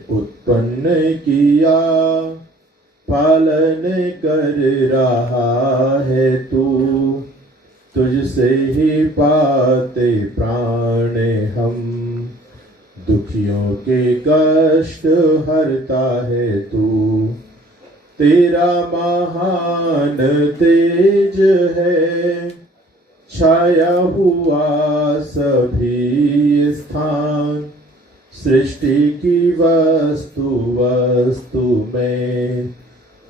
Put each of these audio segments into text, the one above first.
उत्पन्न किया, पालन कर रहा है तू। तुझसे ही पाते प्राण हम, दुखियों के कष्ट हरता है तू। तेरा महान तेज है, छाया हुआ सभी स्थान। सृष्टि की वस्तु वस्तु में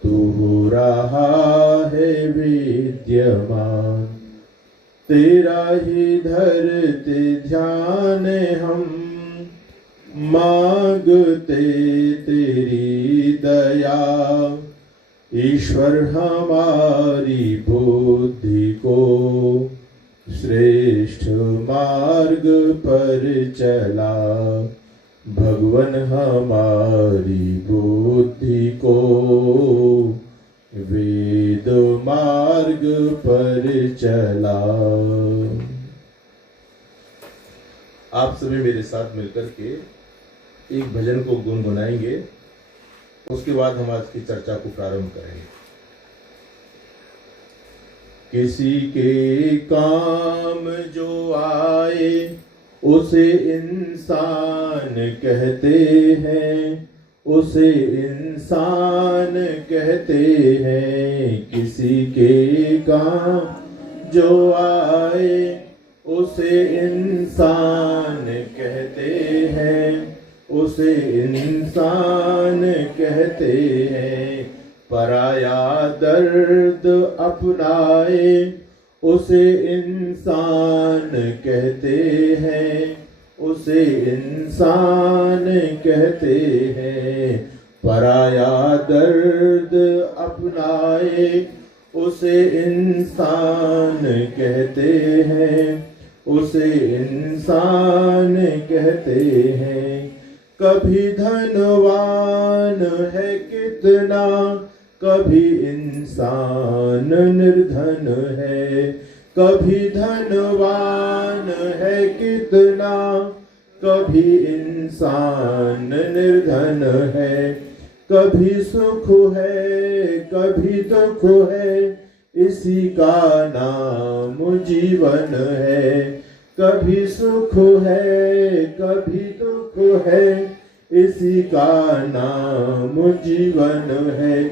तू हो रहा है विद्यमान। तेरा ही धरते ध्यान हम, मांगते तेरी दया। ईश्वर हमारी बुद्धि को श्रेष्ठ मार्ग पर चला। भगवन हमारी बुद्धि को वेद मार्ग पर चला। आप सभी मेरे साथ मिलकर के एक भजन को गुनगुनाएंगे, उसके बाद हम आज की चर्चा को प्रारंभ करेंगे। किसी के काम जो आए उसे इंसान कहते हैं, उसे इंसान कहते हैं। किसी के काम जो आए उसे इंसान कहते हैं, उसे इंसान कहते हैं। पराया दर्द अपनाए उसे इंसान कहते हैं, उसे इंसान कहते हैं। पराया दर्द अपनाए उसे इंसान कहते हैं, उसे इंसान कहते हैं। कभी धनवान है कितना, कभी इंसान निर्धन है। कभी धनवान है कितना, कभी इंसान निर्धन है। कभी सुख है कभी दुख है, इसी का नाम जीवन है। कभी सुख है कभी दुख है, इसी का नाम जीवन है।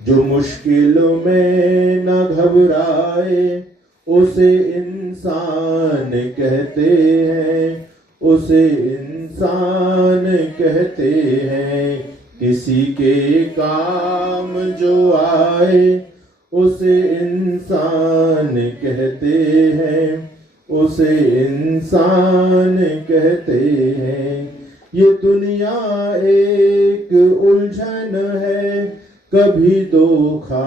जो मुश्किलों में न घबराए उसे इंसान कहते हैं, उसे इंसान कहते हैं। किसी के काम जो आए उसे इंसान कहते हैं, उसे इंसान कहते हैं। ये दुनिया एक उलझन है, कभी धोखा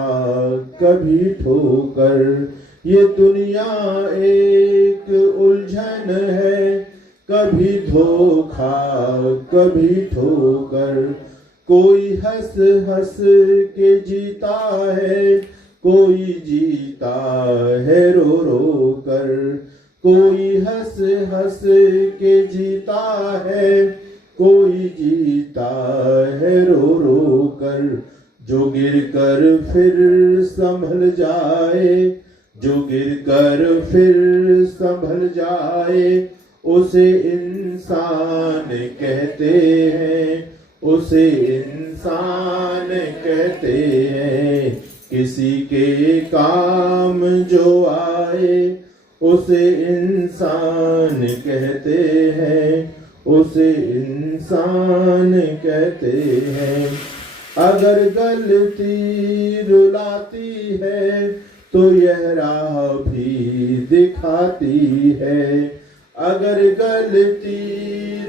कभी ठोकर। ये दुनिया एक उलझन है, कभी धोखा कभी ठोकर। कोई हंस हंस के जीता है, कोई जीता है रो रो कर। कोई हंस हंस के जीता है, कोई जीता है रो रो कर। जो गिर कर फिर संभल जाए, जो गिर कर फिर संभल जाए, उसे इंसान कहते हैं, उसे इंसान कहते हैं। किसी के काम जो आए उसे इंसान कहते हैं, उसे इंसान कहते हैं। अगर गलती रुलाती है तो यह राह भी दिखाती है। अगर गलती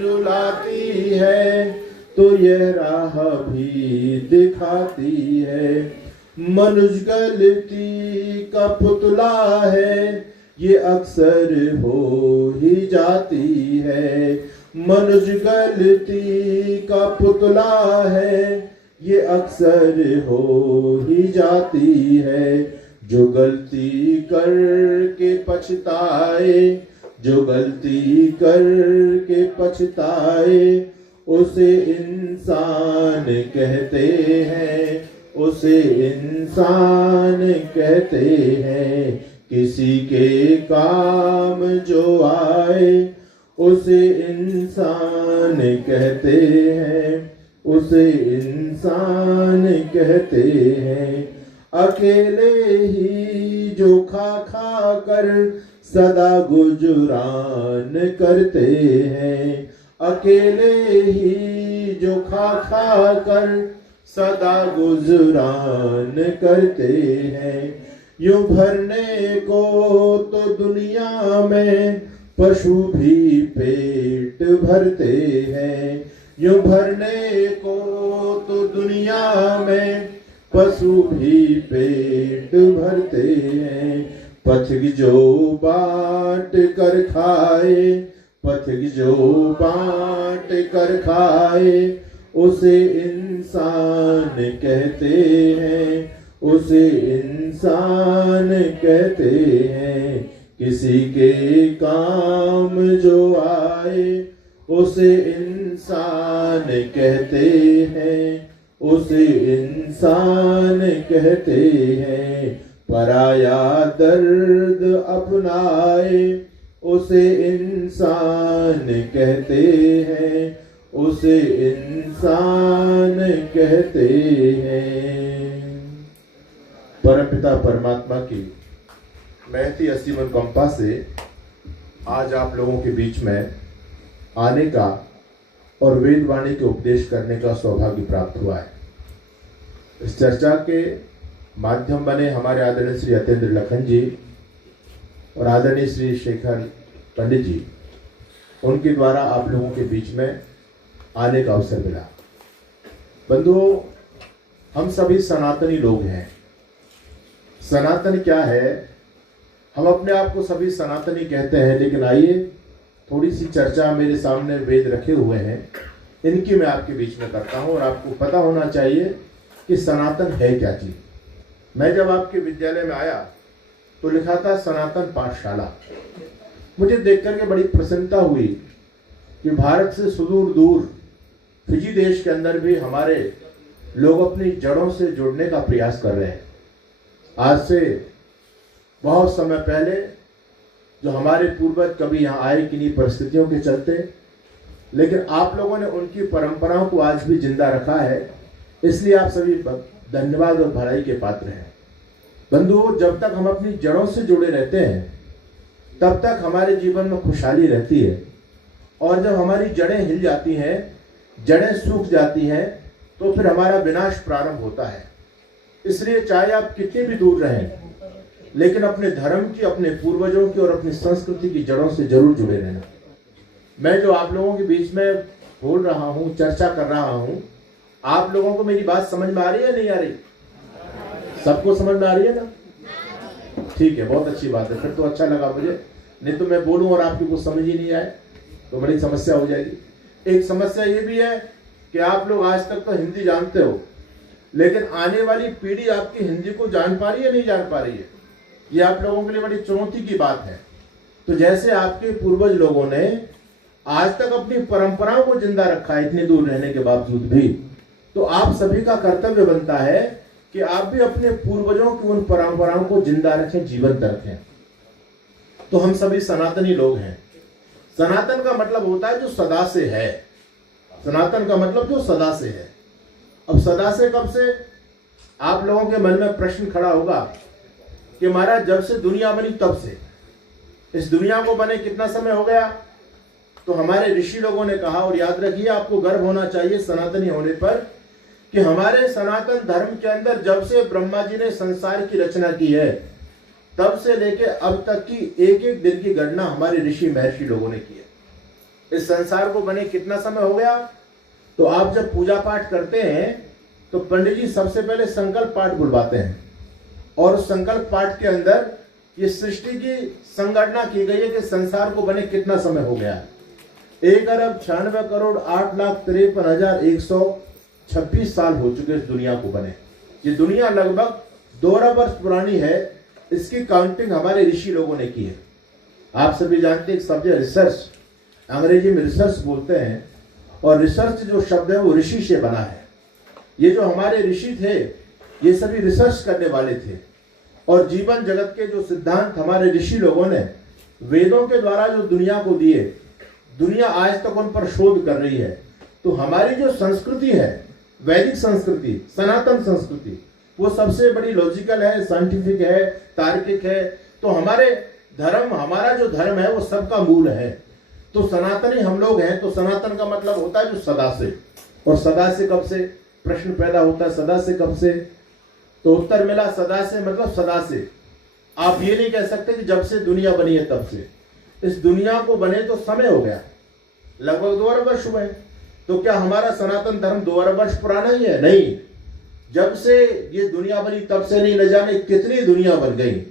रुलाती है तो यह राह भी दिखाती है। मनुष्य गलती का पुतला है, ये अक्सर हो ही जाती है। मनुष्य गलती का पुतला है, ये अक्सर हो ही जाती है। जो गलती करके पछताए, जो गलती करके पछताए, उसे इंसान कहते हैं, उसे इंसान कहते हैं। किसी के काम जो आए उसे इंसान कहते हैं, उसे इंसान कहते हैं। अकेले ही जो खा खा कर सदा गुजरान करते हैं, अकेले ही जो खा खा कर सदा गुजरान करते हैं। यूं भरने को तो दुनिया में पशु भी पेट भरते हैं, यूं भरने को तो दुनिया में पशु भी पेट भरते हैं। पथिक जो बांट कर खाए, पथिक जो बांट कर खाए उसे इंसान कहते हैं, उसे इंसान कहते हैं। किसी के काम जो आए उसे इंसान कहते हैं, उसे इंसान कहते हैं। पराया दर्द अपनाए उसे इंसान कहते हैं, उसे इंसान कहते हैं। परमपिता परमात्मा की महती असीम अनुकंपा से आज आप लोगों के बीच में आने का और वेदवाणी के उपदेश करने का सौभाग्य प्राप्त हुआ है। इस चर्चा के माध्यम बने हमारे आदरणीय श्री अतेंद्र लखन जी और आदरणीय श्री शेखर पंडित जी, उनके द्वारा आप लोगों के बीच में आने का अवसर मिला। बंधुओं, हम सभी सनातनी लोग हैं। सनातन क्या है? हम अपने आप को सभी सनातनी कहते हैं, लेकिन आइए थोड़ी सी चर्चा मेरे सामने वेद रखे हुए हैं, इनकी मैं आपके बीच में करता हूं और आपको पता होना चाहिए कि सनातन है क्या चीज। मैं जब आपके विद्यालय में आया तो लिखा था सनातन पाठशाला। मुझे देख करके बड़ी प्रसन्नता हुई कि भारत से सुदूर दूर फिजी देश के अंदर भी हमारे लोग अपनी जड़ों से जुड़ने का प्रयास कर रहे हैं। आज से बहुत समय पहले जो हमारे पूर्वज कभी यहाँ आए किन्हीं परिस्थितियों के चलते, लेकिन आप लोगों ने उनकी परंपराओं को आज भी जिंदा रखा है, इसलिए आप सभी धन्यवाद और भलाई के पात्र हैं। बंधुओं, जब तक हम अपनी जड़ों से जुड़े रहते हैं तब तक हमारे जीवन में खुशहाली रहती है, और जब हमारी जड़ें हिल जाती हैं, जड़ें सूख जाती हैं, तो फिर हमारा विनाश प्रारंभ होता है। इसलिए चाहे आप कितने भी दूर रहें, लेकिन अपने धर्म की, अपने पूर्वजों की और अपनी संस्कृति की जड़ों से जरूर जुड़े रहना। मैं जो आप लोगों के बीच में बोल रहा हूँ, चर्चा कर रहा हूँ, आप लोगों को मेरी बात समझ में आ रही है नहीं आ रही? सबको समझ में आ रही है ना? ठीक है, बहुत अच्छी बात है। फिर तो अच्छा लगा मुझे, नहीं तो मैं बोलूं और आपकी कुछ समझ ही नहीं आए तो बड़ी समस्या हो जाएगी। एक समस्या ये भी है कि आप लोग आज तक तो हिंदी जानते हो, लेकिन आने वाली पीढ़ी आपकी हिंदी को जान पा रही है नहीं जान पा रही है? ये आप लोगों के लिए बड़ी चुनौती की बात है। तो जैसे आपके पूर्वज लोगों ने आज तक अपनी परंपराओं को जिंदा रखा है इतनी दूर रहने के बावजूद भी, तो आप सभी का कर्तव्य बनता है कि आप भी अपने पूर्वजों की उन परंपराओं को जिंदा रखें, जीवंत रखें। तो हम सभी सनातनी लोग हैं। सनातन का मतलब होता है जो सदा से है। सनातन का मतलब जो सदा से है। अब सदा से कब से? आप लोगों के मन में प्रश्न खड़ा होगा कि महाराज जब से दुनिया बनी तब से। इस दुनिया को बने कितना समय हो गया? तो हमारे ऋषि लोगों ने कहा, और याद रखिए आपको गर्व होना चाहिए सनातनी होने पर, कि हमारे सनातन धर्म के अंदर जब से ब्रह्मा जी ने संसार की रचना की है तब से लेके अब तक की एक एक दिन की गणना हमारे ऋषि महर्षि लोगों ने की है। इस संसार को बने कितना समय हो गया? तो आप जब पूजा पाठ करते हैं तो पंडित जी सबसे पहले संकल्प पाठ बुलवाते हैं, और उस संकल्प पाठ के अंदर ये सृष्टि की संगणना की गई है कि संसार को बने कितना समय हो गया है। 1,96,8,53,126 साल हो चुके इस दुनिया को बने। ये दुनिया लगभग 2 अरब वर्ष पुरानी है। इसकी काउंटिंग हमारे ऋषि लोगों ने की है। आप सभी जानते हैं एक शब्द है रिसर्च, अंग्रेजी में रिसर्च बोलते हैं, और रिसर्च जो शब्द है वो ऋषि से बना है। ये जो हमारे ऋषि थे ये सभी रिसर्च करने वाले थे, और जीवन जगत के जो सिद्धांत हमारे ऋषि लोगों ने वेदों के द्वारा जो दुनिया को दिए, दुनिया आज तक उन पर शोध कर रही है। तो हमारी जो संस्कृति है, वैदिक संस्कृति, सनातन संस्कृति, वो सबसे बड़ी लॉजिकल है, साइंटिफिक है, तार्किक है। तो हमारे धर्म, हमारा जो धर्म है वो सबका मूल है। तो सनातनी हम लोग हैं। तो सनातन का मतलब होता है जो सदा से, और सदा से कब से प्रश्न पैदा होता है, सदा से कब से? तो उत्तर मिला सदा से मतलब सदा से। आप ये नहीं कह सकते कि जब से दुनिया बनी है तब से। इस दुनिया को बने तो समय हो गया, लगभग 2 अरब वर्ष हुए। तो क्या हमारा सनातन धर्म 2 अरब वर्ष पुराना ही है? नहीं, जब से ये दुनिया बनी तब से नहीं, न जाने कितनी दुनिया बन गई।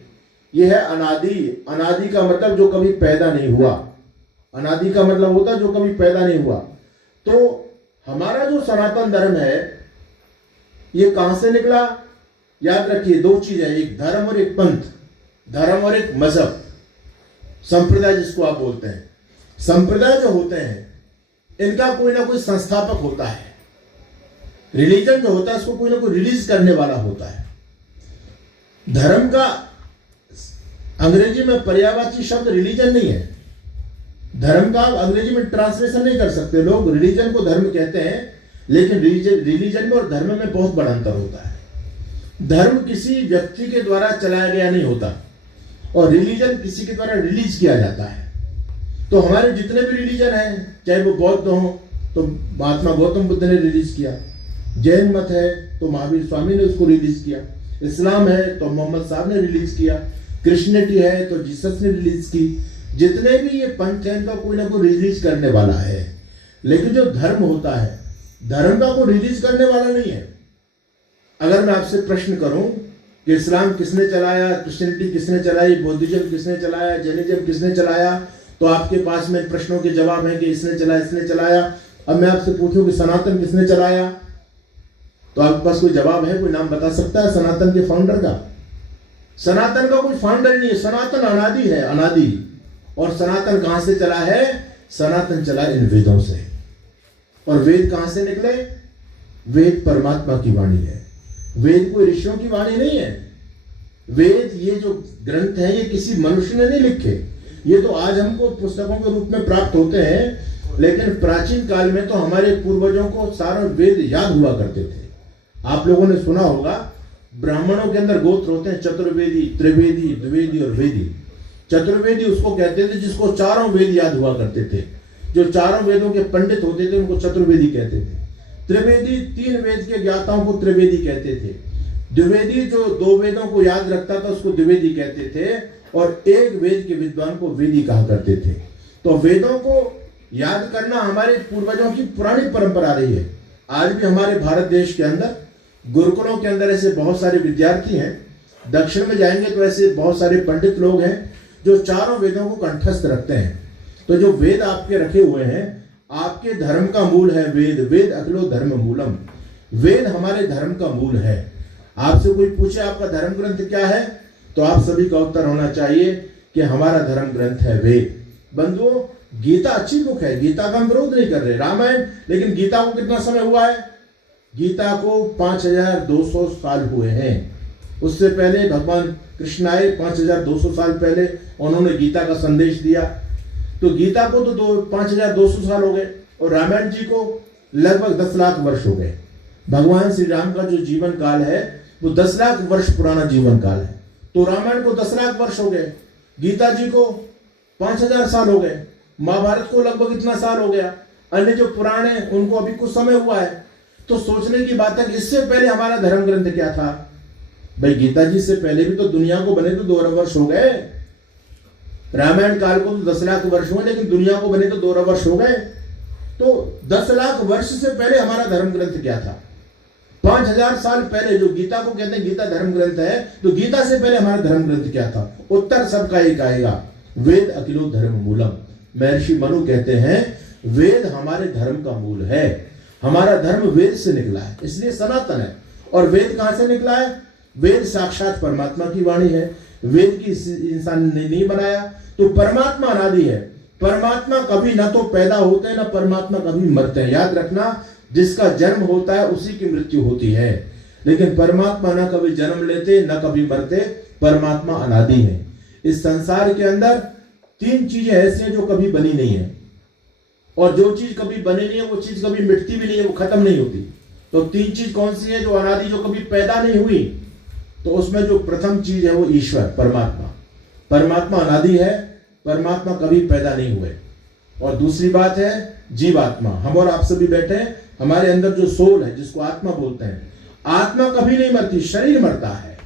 ये है अनादि। अनादि का मतलब जो कभी पैदा नहीं हुआ। अनादि का मतलब होता है जो कभी पैदा नहीं हुआ। तो हमारा जो सनातन धर्म है ये कहां से निकला? याद रखिए 2 चीजें, एक धर्म और एक पंथ, धर्म और एक मजहब, संप्रदाय जिसको आप बोलते हैं। संप्रदाय जो होते हैं इनका कोई ना कोई संस्थापक होता है। रिलीजन जो होता है इसको कोई ना कोई रिलीज करने वाला होता है। धर्म का अंग्रेजी में पर्यायवाची शब्द रिलीजन नहीं है। धर्म का अंग्रेजी में ट्रांसलेशन नहीं कर सकते लोग। रिलीजन को धर्म कहते हैं, लेकिन रिलीजन में और धर्म में बहुत बड़ा अंतर होता है। धर्म किसी व्यक्ति के द्वारा चलाया गया नहीं होता, और रिलीजन किसी के द्वारा रिलीज किया जाता है। तो हमारे जितने भी रिलीजन हैं, चाहे वो बौद्ध हो तो महात्मा गौतम बुद्ध ने रिलीज किया, जैन मत है तो महावीर स्वामी ने उसको रिलीज किया, इस्लाम है तो मोहम्मद साहब ने रिलीज किया, क्रिश्चियनिटी है तो जीसस ने रिलीज की। जितने भी ये पंथ हैं इनका कोई ना कोई रिलीज करने वाला है। लेकिन जो धर्म होता है, धर्म का कोई रिलीज करने वाला नहीं है। अगर मैं आपसे प्रश्न करूं कि इस्लाम किसने चलाया, क्रिश्चियनिटी किसने चलाई, बौद्धिज्म किसने चलाया, जैनिज्म किसने चलाया, तो आपके पास में प्रश्नों के जवाब है कि इसने चलाया, इसने चलाया। अब मैं आपसे पूछूं कि सनातन किसने चलाया, तो आपके पास कोई जवाब है? कोई नाम बता सकता है सनातन के फाउंडर का? सनातन का कोई फाउंडर नहीं है। सनातन अनादि है, अनादि। और सनातन कहां से चला है? सनातन चला इन वेदों से। और वेद कहां से निकले? वेद परमात्मा की वाणी है। वेद कोई ऋषियों की वाणी नहीं है। वेद ये जो ग्रंथ है ये किसी मनुष्य ने नहीं लिखे। ये तो आज हमको पुस्तकों के रूप में प्राप्त होते हैं, लेकिन प्राचीन काल में तो हमारे पूर्वजों को सारे वेद याद हुआ करते थे। आप लोगों ने सुना होगा ब्राह्मणों के अंदर गोत्र होते हैं, चतुर्वेदी, त्रिवेदी, द्विवेदी और वेदी। चतुर्वेदी उसको कहते थे जिसको चारों वेद याद हुआ करते थे। जो चारों वेदों के पंडित होते थे उनको चतुर्वेदी कहते थे। त्रिवेदी 3 वेद के ज्ञाताओं को त्रिवेदी कहते थे। द्विवेदी जो 2 वेदों को याद रखता था उसको द्विवेदी कहते थे, और 1 वेद के विद्वान को वेदी कहा करते थे। तो वेदों को याद करना हमारे पूर्वजों की पुरानी परंपरा रही है। आज भी हमारे भारत देश के अंदर गुरुकुलों के अंदर ऐसे बहुत सारे विद्यार्थी हैं। दक्षिण में जाएंगे तो ऐसे बहुत सारे पंडित लोग हैं जो चारों वेदों को कंठस्थ रखते हैं। तो जो वेद आपके रखे हुए हैं, आपके धर्म का मूल है वेद। वेद अखिलो धर्म मूलम। वेद हमारे धर्म का मूल है। आपसे कोई पूछे आपका धर्म ग्रंथ क्या है, तो आप सभी का उत्तर होना चाहिए कि हमारा धर्म ग्रंथ है वेद। बंधुओं, गीता अच्छी बुक है, गीता का हम विरोध नहीं कर रहे, रामायण। लेकिन गीता को कितना समय हुआ है? गीता को 5200 साल हुए हैं। उससे पहले भगवान कृष्ण आए 5200 साल पहले, उन्होंने गीता का संदेश दिया। तो गीता को तो 5200 साल हो गए, और रामायण जी को लगभग 10 लाख वर्ष हो गए। भगवान श्री राम का जो जीवन काल है वो 10 लाख वर्ष पुराना जीवन काल है। तो रामायण को 10 लाख वर्ष हो गए, गीता जी को 5000 साल हो गए, महाभारत को लगभग इतना साल हो गया, अन्य जो पुराने उनको अभी कुछ समय हुआ है। तो सोचने की बात है कि इससे पहले हमारा धर्म ग्रंथ क्या था? भाई गीता जी से पहले भी तो दुनिया को बने तो 2 अरब वर्ष हो गए। रामायण काल को तो 10 लाख वर्ष हुए, लेकिन दुनिया को बने तो 2 अरब वर्ष हो गए। तो 10 लाख वर्ष से पहले हमारा धर्म ग्रंथ क्या था? 5000 साल पहले, जो गीता को कहते हैं गीता धर्म ग्रंथ है, तो गीता से पहले हमारा धर्म ग्रंथ क्या था? उत्तर सबका एक आएगा, वेद अखिलो धर्म मूलम। महर्षि मनु कहते हैं वेद हमारे धर्म का मूल है। हमारा धर्म वेद से निकला है, इसलिए सनातन है। और वेद कहां से निकला है? वेद साक्षात परमात्मा की वाणी है। वेद की इंसान ने नहीं बनाया। तो परमात्मा अनादि है, परमात्मा कभी ना तो पैदा होते हैं ना परमात्मा कभी मरते हैं। याद रखना, जिसका जन्म होता है उसी की मृत्यु होती है, लेकिन परमात्मा ना कभी जन्म लेते ना कभी मरते। परमात्मा अनादि है। इस संसार के अंदर 3 चीजें ऐसी हैं जो कभी बनी नहीं है, और जो चीज कभी बनी नहीं है वो चीज कभी मिटती भी नहीं है, वो खत्म नहीं होती। तो 3 चीज कौन सी है जो अनादि, जो कभी पैदा नहीं हुई? तो उसमें जो प्रथम चीज है वो ईश्वर, परमात्मा। परमात्मा अनादि है, परमात्मा कभी पैदा नहीं हुए। और दूसरी बात है जीवात्मा। हम और आप सभी बैठे हैं, हमारे अंदर जो सोल है जिसको आत्मा बोलते हैं, आत्मा कभी नहीं मरती, शरीर मरता है।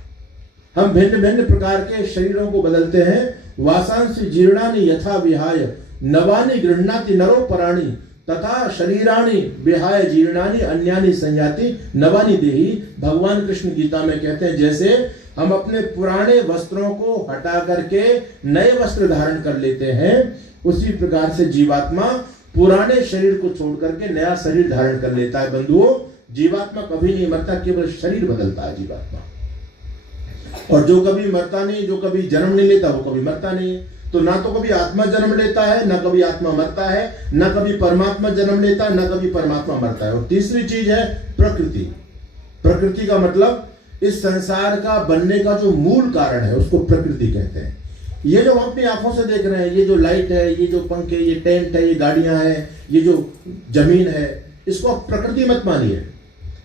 हम भिन्न भिन्न प्रकार के शरीरों को बदलते हैं। वासांसि जीर्णानि यथा विहाय नवानि गृह्णाति नरो पराणि तथा शरीराणि विहाय जीर्णानि अन्यानि संयाति नवानि देहि। भगवान कृष्ण गीता में कहते हैं, जैसे हम अपने पुराने वस्त्रों को हटा करके नए वस्त्र धारण कर लेते हैं, उसी प्रकार से जीवात्मा पुराने शरीर को छोड़ करके नया शरीर धारण कर लेता है। बंधुओं, जीवात्मा कभी नहीं मरता, केवल शरीर बदलता है जीवात्मा। और जो कभी मरता नहीं, जो कभी जन्म नहीं लेता, वो कभी मरता नहीं है। तो ना तो कभी आत्मा जन्म लेता है, ना कभी आत्मा मरता है, ना कभी परमात्मा जन्म लेता है, ना कभी परमात्मा मरता है। और तीसरी चीज है प्रकृति। प्रकृति का मतलब इस संसार का बनने का जो मूल कारण है उसको प्रकृति कहते हैं। ये जो हम अपनी आंखों से देख रहे हैं, ये जो लाइट है, ये जो पंखे, ये टेंट है, ये गाड़ियां हैं, ये जो जमीन है, इसको आप प्रकृति मत मानिए।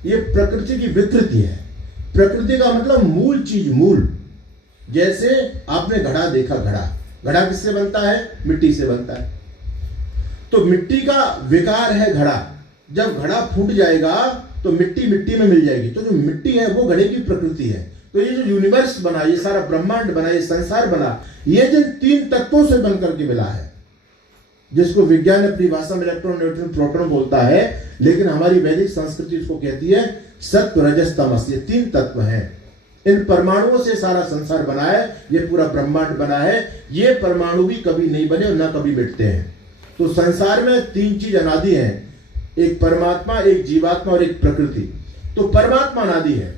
ये प्रकृति की विकृति है। प्रकृति का मतलब मूल चीज, मूल। जैसे आपने घड़ा देखा, घड़ा किससे बनता है? मिट्टी से बनता है। तो मिट्टी का विकार है घड़ा। जब घड़ा फूट जाएगा तो मिट्टी मिट्टी में मिल जाएगी। तो जो मिट्टी है वो घड़े की प्रकृति है। तो ये जो यूनिवर्स बना, ये सारा ब्रह्मांड बना, ये संसार बना, ये जिन 3 तत्वों से बनकर के मिला है, जिसको विज्ञान अपनी भाषा में इलेक्ट्रॉन, न्यूट्रॉन, प्रोटॉन बोलता है, लेकिन हमारी वैदिक संस्कृति उसको कहती है सत्व, रजस, तमस। ये 3 तत्व हैं। इन परमाणुओं से सारा संसार बना है, ये पूरा ब्रह्मांड बना है। ये परमाणु भी कभी नहीं बने और ना कभी मिटते हैं। तो संसार में 3 चीज अनादि हैं, एक परमात्मा, एक जीवात्मा और एक प्रकृति। तो परमात्मा अनादि है,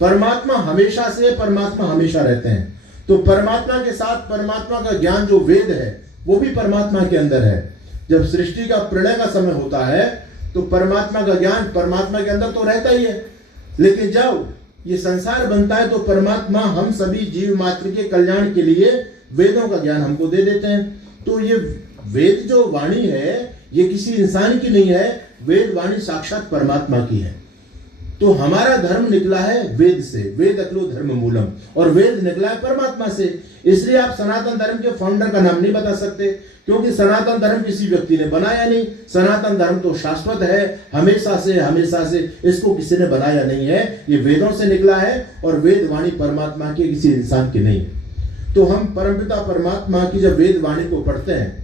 परमात्मा हमेशा से, परमात्मा हमेशा रहते हैं। तो परमात्मा के साथ परमात्मा का ज्ञान जो वेद है वो भी परमात्मा के अंदर है। जब सृष्टि का प्रलय का समय होता है तो परमात्मा का ज्ञान परमात्मा के अंदर तो रहता ही है, लेकिन जब ये संसार बनता है तो परमात्मा हम सभी जीव मात्र के कल्याण के लिए वेदों का ज्ञान हमको दे देते हैं। तो ये वेद जो वाणी है ये किसी इंसान की नहीं है, वेद वाणी साक्षात परमात्मा की है। तो हमारा धर्म निकला है वेद से, वेद अखिलो धर्म मूलम, और वेद निकला है परमात्मा से। इसलिए आप सनातन धर्म के फाउंडर का नाम नहीं बता सकते, क्योंकि सनातन धर्म किसी व्यक्ति ने बनाया नहीं। सनातन धर्म तो शाश्वत है, हमेशा से, इसको किसी ने बनाया नहीं है। ये वेदों से निकला है और वेद वाणी परमात्मा की, किसी इंसान की नहीं है। तो हम परमपिता परमात्मा की जब वेद वाणी को पढ़ते हैं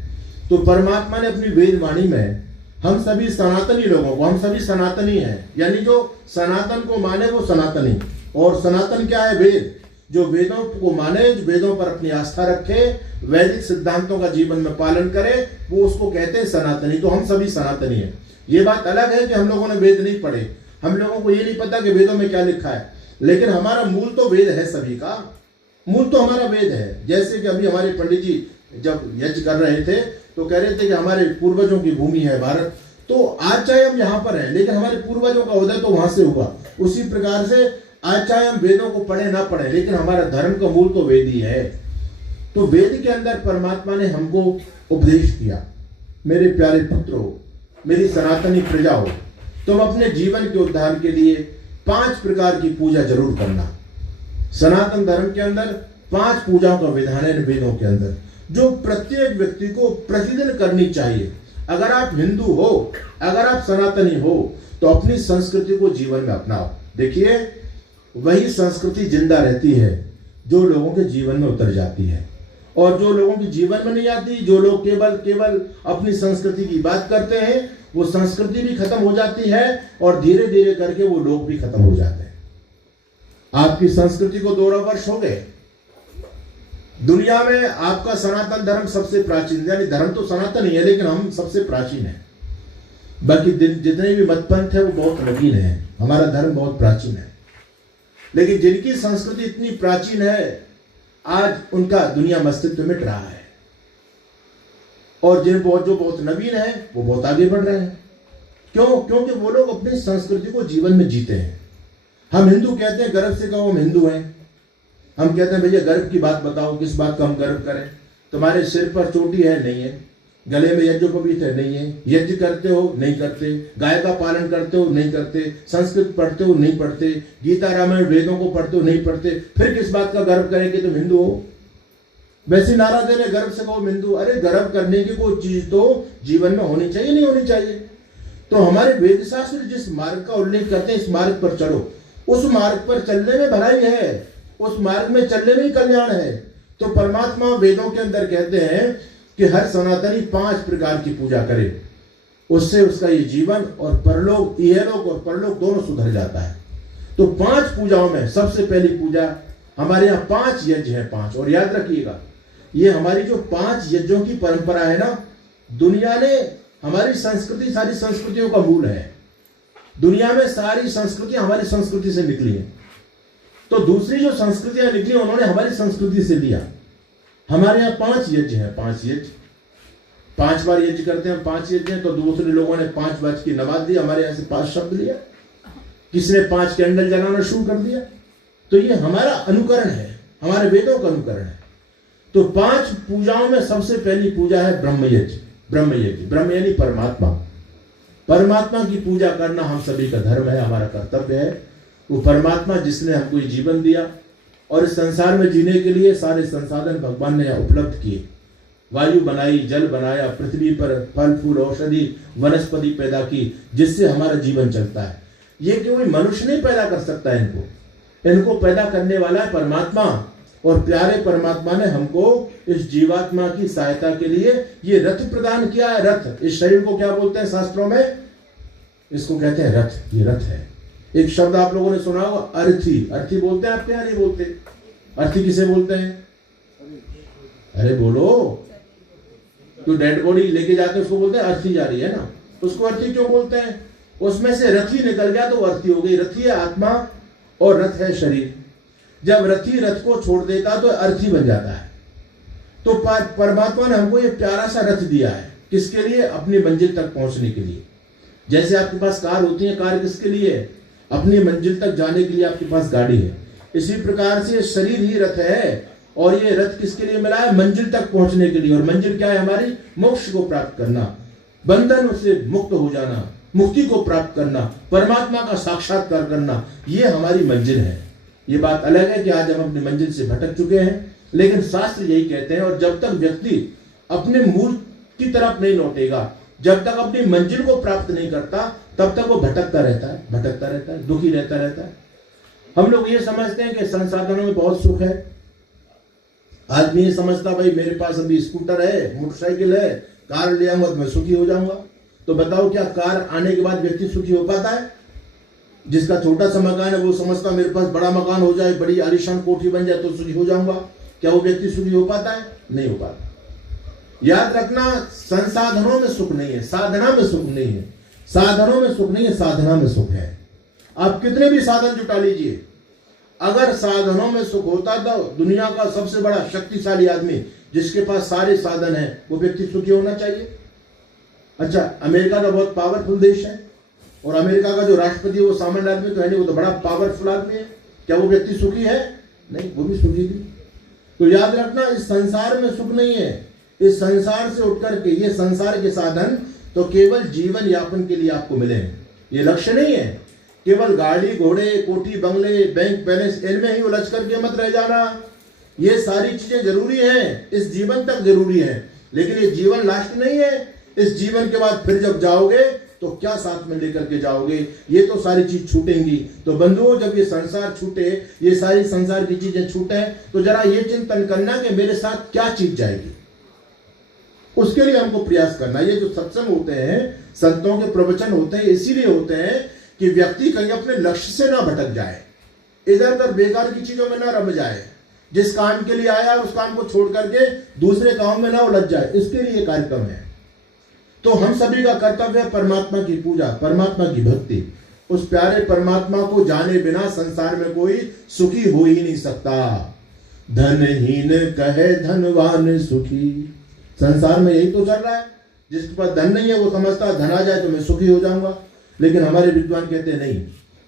तो परमात्मा ने अपनी वेद वाणी में हम सभी सनातनी लोगों को, हम सभी सनातनी हैं, यानी जो सनातन को माने वो सनातनी। और सनातन क्या है? वेद। जो वेदों को माने, वेदों पर अपनी आस्था रखे, वैदिक सिद्धांतों का जीवन में पालन करे, वो उसको कहते हैं सनातनी। तो हम सभी सनातनी हैं। ये बात अलग है कि हम लोगों ने वेद नहीं पढ़े, हम लोगों को ये नहीं पता कि वेदों में क्या लिखा है, लेकिन हमारा मूल तो वेद है। सभी का मूल तो हमारा वेद है। जैसे कि अभी हमारे पंडित जी जब यज्ञ कर रहे थे तो कह रहे थे कि हमारे पूर्वजों की भूमि है भारत। तो आज चाहे हम यहाँ पर हैं, लेकिन हमारे पूर्वजों का उदय तो वहां से हुआ। उसी प्रकार से आज चाहे हम वेदों को पढ़े ना पढ़े, लेकिन हमारा धर्म का मूल तो वेद ही है। तो वेद के अंदर परमात्मा ने हमको उपदेश किया, मेरे प्यारे पुत्रों, मेरी सनातनी प्रजाओं, तुम अपने जीवन के उद्धार के लिए 5 प्रकार की पूजा जरूर करना। सनातन धर्म के अंदर 5 पूजाओं का विधान है वेदों के अंदर, जो प्रत्येक व्यक्ति को प्रतिदिन करनी चाहिए। अगर आप हिंदू हो, अगर आप सनातनी हो, तो अपनी संस्कृति को जीवन में अपनाओ। देखिए, वही संस्कृति जिंदा रहती है जो लोगों के जीवन में उतर जाती है, और जो लोगों के जीवन में नहीं आती, जो लोग केवल अपनी संस्कृति की बात करते हैं, वो संस्कृति भी खत्म हो जाती है और धीरे धीरे करके वो लोग भी खत्म हो जाते हैं। आपकी संस्कृति को 200 वर्ष हो गए। दुनिया में आपका सनातन धर्म सबसे प्राचीन, यानी धर्म तो सनातन ही है, लेकिन हम सबसे प्राचीन है। बाकी जितने भी मतपंथ है वो बहुत नवीन है, हमारा धर्म बहुत प्राचीन है। लेकिन जिनकी संस्कृति इतनी प्राचीन है, आज उनका दुनिया में अस्तित्व मिट रहा है। और जो बहुत नवीन है वो बहुत आगे बढ़ रहे हैं। क्यों? क्योंकि वो लोग अपनी संस्कृति को जीवन में जीते हैं। हम हिंदू कहते हैं, गर्व से कहो हम हिंदू हैं। हम कहते हैं भैया गर्व की बात बताओ, किस बात का हम गर्व करें? तुम्हारे सिर पर चोटी है? नहीं है। गले में यज्ञोपवीत है? नहीं है। यज्ञ करते हो? नहीं करते। गाय का पालन करते हो? नहीं करते। संस्कृत पढ़ते हो? नहीं पढ़ते। गीता रामायण वेदों को पढ़ते हो? नहीं पढ़ते। फिर किस बात का गर्व करें कि तुम हिंदू हो? वैसे नारा दे रहे गर्व से कहो हिंदू। अरे गर्व करने की कोई चीज तो जीवन में होनी चाहिए, नहीं होनी चाहिए? तो हमारे वेद शास्त्र जिस मार्ग का उल्लेख करते हैं, इस मार्ग पर चलो, उस मार्ग पर चलने में भलाई है, उस मार्ग में चलने में ही कल्याण है। तो परमात्मा वेदों के अंदर कहते हैं कि हर सनातनी 5 प्रकार की पूजा करे, उससे उसका ये जीवन और परलोक, इहलोक और परलोक दोनों सुधर जाता है। तो 5 पूजाओं में सबसे पहली पूजा हमारे यहाँ 5 यज्ञ है, 5। और याद रखिएगा, ये हमारी जो 5 यज्ञों की परंपरा है ना, दुनिया ने, हमारी संस्कृति सारी संस्कृतियों का मूल है। दुनिया में सारी संस्कृतियां हमारी संस्कृति से निकली हैं। तो दूसरी जो संस्कृतियां निकली उन्होंने हमारी संस्कृति से लिया। हमारे यहाँ 5 यज्ञ है, 5 यज्ञ, 5 बार यज्ञ करते हैं, 5 यज्ञ हैं। तो दूसरे लोगों ने 5 बार की नमाज दी, हमारे यहाँ से 5 शब्द लिया। किसी ने 5 कैंडल जलाना शुरू कर दिया। तो ये हमारा अनुकरण है, हमारे वेदों का अनुकरण है। तो 5 पूजाओं में सबसे पहली पूजा है ब्रह्म यज्ञ। ब्रह्म यज्ञ, ब्रह्म यानी परमात्मा। परमात्मा की पूजा करना हम सभी का धर्म है, हमारा कर्तव्य है। वो परमात्मा जिसने हमको ये जीवन दिया और इस संसार में जीने के लिए सारे संसाधन भगवान ने उपलब्ध किए। वायु बनाई, जल बनाया, पृथ्वी पर फल फूल औषधि वनस्पति पैदा की, जिससे हमारा जीवन चलता है। ये कोई मनुष्य नहीं पैदा कर सकता है इनको पैदा करने वाला है परमात्मा। और प्यारे परमात्मा ने हमको इस जीवात्मा की सहायता के लिए ये रथ प्रदान किया है। रथ, इस शरीर को क्या बोलते हैं शास्त्रों में? इसको कहते हैं रथ। ये रथ है। एक शब्द आप लोगों ने सुना होगा, अर्थी। अर्थी बोलते हैं आपके यहाँ? नहीं बोलते। अर्थी किसे बोलते हैं? अरे बोलो। तो डेड बॉडी लेके जाते हैं उसको बोलते हैं अर्थी जा रही है ना, उसको अर्थी क्यों बोलते हैं? उसमें से रथी निकल गया तो अर्थी हो गई। रथी है आत्मा और रथ है शरीर। जब रथी रथ को छोड़ देता तो अर्थी बन जाता है। तो परमात्मा ने हमको ये प्यारा सा रथ दिया है। किसके लिए? अपनी मंजिल तक पहुंचने के लिए। जैसे आपके पास कार होती है, कार किसके लिए है? अपनी मंजिल तक जाने के लिए आपके पास गाड़ी है। इसी प्रकार से शरीर ही रथ है। और ये रथ किसके लिए मिला है? मंजिल तक पहुंचने के लिए। और मंजिल क्या है हमारी? मोक्ष को प्राप्त करना, बंधन से मुक्त हो जाना, मुक्ति को प्राप्त करना, परमात्मा का साक्षात्कार करना, ये हमारी मंजिल है। ये बात अलग है कि आज हम अपनी मंजिल से भटक चुके हैं, लेकिन शास्त्र यही कहते हैं। और जब तक व्यक्ति अपने मूल की तरफ नहीं लौटेगा, जब तक अपनी मंजिल को प्राप्त नहीं करता, तब तक वो भटकता रहता है, दुखी रहता है। हम लोग ये समझते हैं कि संसाधनों में बहुत सुख है। आदमी ये समझता भाई मेरे पास अभी स्कूटर है, मोटरसाइकिल है, कार ले आऊंगा तो मैं सुखी हो जाऊंगा। तो बताओ क्या कार आने के बाद व्यक्ति सुखी हो पाता है? जिसका छोटा सा मकान है वो समझता मेरे पास बड़ा मकान हो जाए, बड़ी आलीशान कोठी बन जाए तो सुखी हो जाऊंगा। क्या वो व्यक्ति सुखी हो पाता है? नहीं हो पाता। याद रखना, संसाधनों में सुख नहीं है, साधना में सुख नहीं है। साधनों में सुख नहीं है, साधना में सुख है। आप कितने भी साधन जुटा लीजिए, अगर साधनों में सुख होता तो दुनिया का सबसे बड़ा शक्तिशाली आदमी जिसके पास सारे साधन है वो व्यक्ति सुखी होना चाहिए। अच्छा, अमेरिका का बहुत पावरफुल देश है और अमेरिका का जो राष्ट्रपति है वो सामान्य आदमी तो है नहीं, वो तो बड़ा पावरफुल आदमी है। क्या वो व्यक्ति सुखी है? नहीं, वो भी सुखी नहीं। तो याद रखना, इस संसार में सुख नहीं है। इस संसार से उठ करके ये संसार के साधन तो केवल जीवन यापन के लिए आपको मिले हैं, ये लक्ष्य नहीं है। केवल गाड़ी घोड़े कोठी बंगले बैंक बैलेंस इनमें ही उलझ करके मत रह जाना। ये सारी चीजें जरूरी हैं, इस जीवन तक जरूरी है, लेकिन ये जीवन लास्ट नहीं है। इस जीवन के बाद फिर जब जाओगे तो क्या साथ में लेकर के जाओगे? ये तो सारी चीज छूटेंगी। तो बंधुओं, जब ये संसार छूटे, ये सारी संसार की चीजें छूटे, तो जरा ये चिंतन करना कि मेरे साथ क्या चीज जाएगी, उसके लिए हमको प्रयास करना। ये जो सत्संग होते हैं, संतों के प्रवचन होते हैं, इसीलिए होते हैं कि व्यक्ति कहीं अपने लक्ष्य से ना भटक जाए, इधर उधर बेकार की चीजों में ना रम जाए, जिस काम के लिए आया उस काम को छोड़ करके दूसरे काम में ना उलझ जाए। इसके लिए कार्यक्रम है। तो हम सभी का कर्तव्य है परमात्मा की पूजा, परमात्मा की भक्ति। उस प्यारे परमात्मा को जाने बिना संसार में कोई सुखी हो ही नहीं सकता। धनहीन कहे धनवान सुखी, संसार में यही तो चल रहा है। जिसके पास धन नहीं है वो समझता है धन आ जाए तो मैं सुखी हो जाऊंगा, लेकिन हमारे विद्वान कहते हैं नहीं,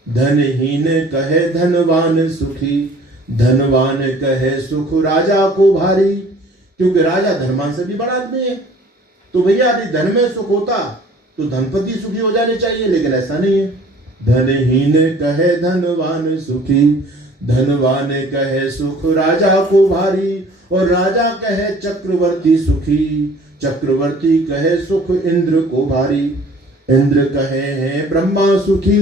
धनहीन कहे धनवान सुखी, धनवान कहे सुख राजा को भारी। क्योंकि राजा धनवान से भी बड़ा आदमी है। तो भैया यदि धन में सुख होता तो धनपति सुखी हो जाने चाहिए, लेकिन ऐसा नहीं है। धनहीन कहे धनवान सुखी, धनवान कहे सुख राजा को भारी, और राजा कहे चक्रवर्ती सुखी, चक्रवर्ती कहे सुख इंद्र को भारी। इंद्र कहे हैं ब्रह्मा सुखी,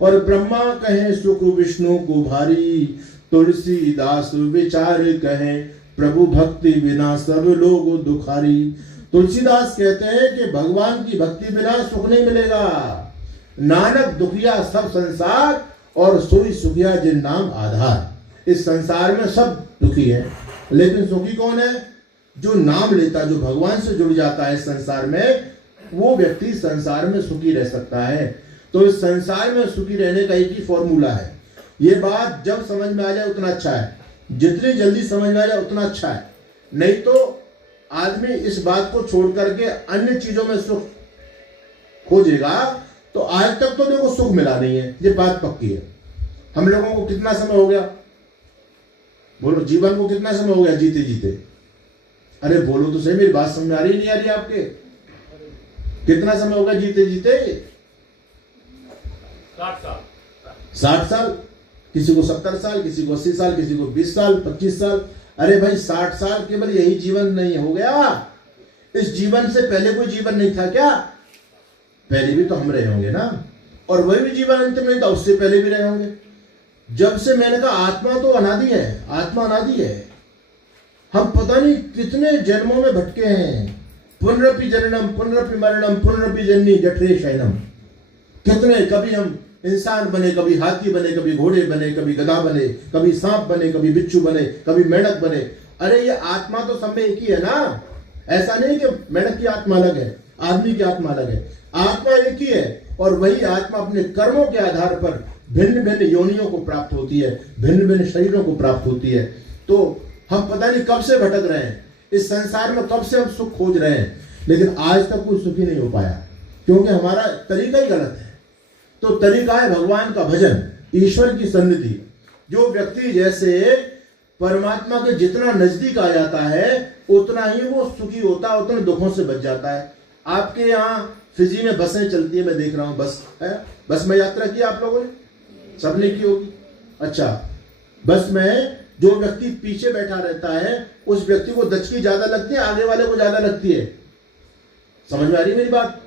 और ब्रह्मा कहे सुख विष्णु को भारी। तुलसीदास विचार कहे प्रभु भक्ति बिना सब लोग दुखारी। तुलसीदास कहते हैं कि भगवान की भक्ति बिना सुख नहीं मिलेगा। नानक दुखिया सब संसार, और सोई सुखिया जिन नाम आधार। इस संसार में सब दुखी है, लेकिन सुखी कौन है? जो नाम लेता, जो भगवान से जुड़ जाता है। इस संसार में वो व्यक्ति संसार में सुखी रह सकता है। तो इस संसार में सुखी रहने का एक ही फॉर्मूला है। ये बात जब समझ में आ जाए उतना अच्छा है, जितनी जल्दी समझ में आ जाए उतना अच्छा है। नहीं तो आदमी इस बात को छोड़ करके अन्य चीजों में सुख खोजेगा तो आज तक तो देखो सुख मिला नहीं है, ये बात पक्की है। हम लोगों को कितना समय हो गया, बोलो, जीवन को कितना समय हो गया जीते जीते? अरे बोलो तो सही, मेरी बात समझ में आ रही नहीं आ रही आपके? कितना समय हो गया जीते जीते? 60 साल, किसी को 70 साल, किसी को 80 साल, किसी को 20 साल, 25 साल। अरे भाई 60 साल केवल यही जीवन नहीं हो गया, इस जीवन से पहले कोई जीवन नहीं था क्या? पहले भी तो हम रहे होंगे ना, और वही भी जीवन अंतिम नहीं था, उससे पहले भी रहे होंगे। जब से मैंने कहा आत्मा तो अनादि है, आत्मा अनादि है। हम पता नहीं कितने जन्मों में भटके हैं। पुनरपि जननम पुनरपि मरणम पुनरपि जननी जठरे शयनम। कितने, कभी हम इंसान बने, कभी हाथी बने, कभी घोड़े बने, कभी गधा बने, कभी सांप बने, कभी बिच्छू बने, कभी मेंढक बने। अरे ये आत्मा तो सब में एक ही है ना। ऐसा नहीं कि मेंढक की आत्मा अलग है, आदमी की आत्मा अलग है। आत्मा एक ही है, और वही आत्मा अपने कर्मों के आधार पर भिन्न भिन्न योनियों को प्राप्त होती है, भिन्न भिन्न शरीरों को प्राप्त होती है। तो हम पता नहीं कब से भटक रहे हैं इस संसार में, कब से हम सुख खोज रहे हैं, लेकिन आज तक कोई सुखी नहीं हो पाया, क्योंकि हमारा तरीका ही गलत है। तो तरीका है भगवान का भजन, ईश्वर की सन्निधि। जो व्यक्ति जैसे परमात्मा के जितना नजदीक आ जाता है उतना ही वो सुखी होता है, उतने दुखों से बच जाता है। आपके यहाँ फिजी में बसें चलती है, मैं देख रहा हूँ, बस है, बस में यात्रा की आप लोगों ने, सबने की होगी। अच्छा, बस में जो व्यक्ति पीछे बैठा रहता है उस व्यक्ति को दचकी ज्यादा लगती है, आगे वाले को ज्यादा लगती है? समझ में आ रही मेरी बात?